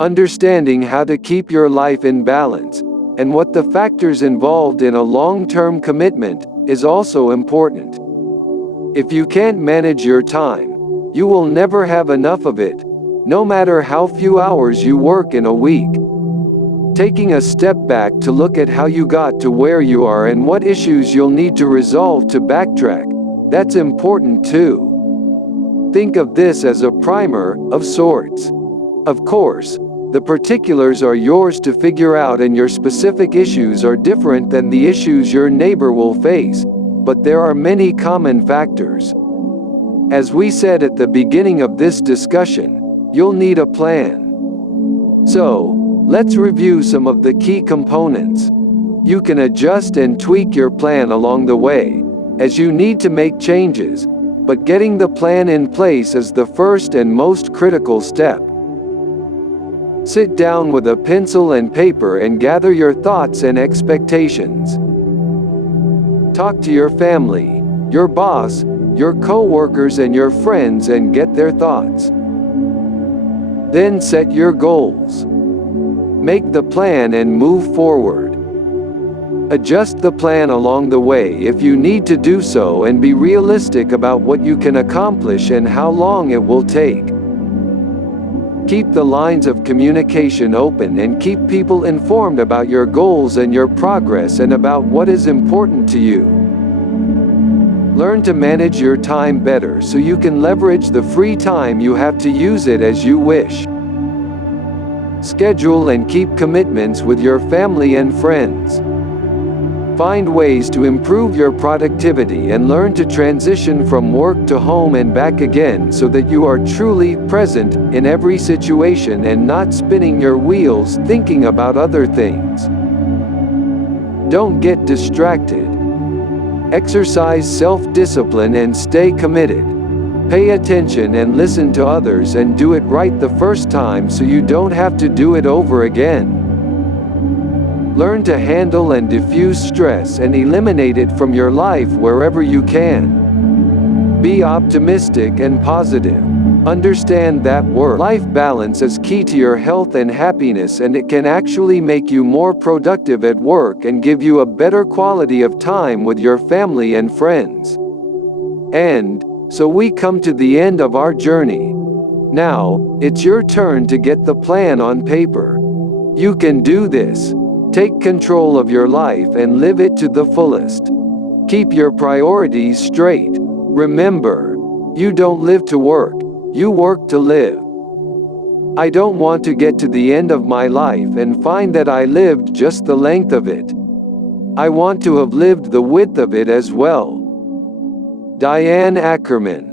Understanding how to keep your life in balance, and what the factors involved in a long-term commitment, is also important. If you can't manage your time, you will never have enough of it, no matter how few hours you work in a week. Taking a step back to look at how you got to where you are and what issues you'll need to resolve to backtrack, that's important too. Think of this as a primer, of sorts. Of course, the particulars are yours to figure out and your specific issues are different than the issues your neighbor will face, but there are many common factors. As we said at the beginning of this discussion, you'll need a plan. So, let's review some of the key components. You can adjust and tweak your plan along the way, as you need to make changes, but getting the plan in place is the first and most critical step. Sit down with a pencil and paper and gather your thoughts and expectations. Talk to your family, your boss, your co-workers and your friends and get their thoughts. Then set your goals. Make the plan and move forward. Adjust the plan along the way if you need to do so, and be realistic about what you can accomplish and how long it will take. Keep the lines of communication open and keep people informed about your goals and your progress and about what is important to you. Learn to manage your time better so you can leverage the free time you have to use it as you wish. Schedule and keep commitments with your family and friends. Find ways to improve your productivity and learn to transition from work to home and back again so that you are truly present in every situation and not spinning your wheels thinking about other things. Don't get distracted. Exercise self-discipline and stay committed. Pay attention and listen to others and do it right the first time so you don't have to do it over again. Learn to handle and diffuse stress and eliminate it from your life wherever you can. Be optimistic and positive. Understand that work-life balance is key to your health and happiness, and it can actually make you more productive at work and give you a better quality of time with your family and friends. And so we come to the end of our journey. Now, it's your turn to get the plan on paper. You can do this. Take control of your life and live it to the fullest. Keep your priorities straight. Remember, you don't live to work, you work to live. I don't want to get to the end of my life and find that I lived just the length of it. I want to have lived the width of it as well. Diane Ackerman.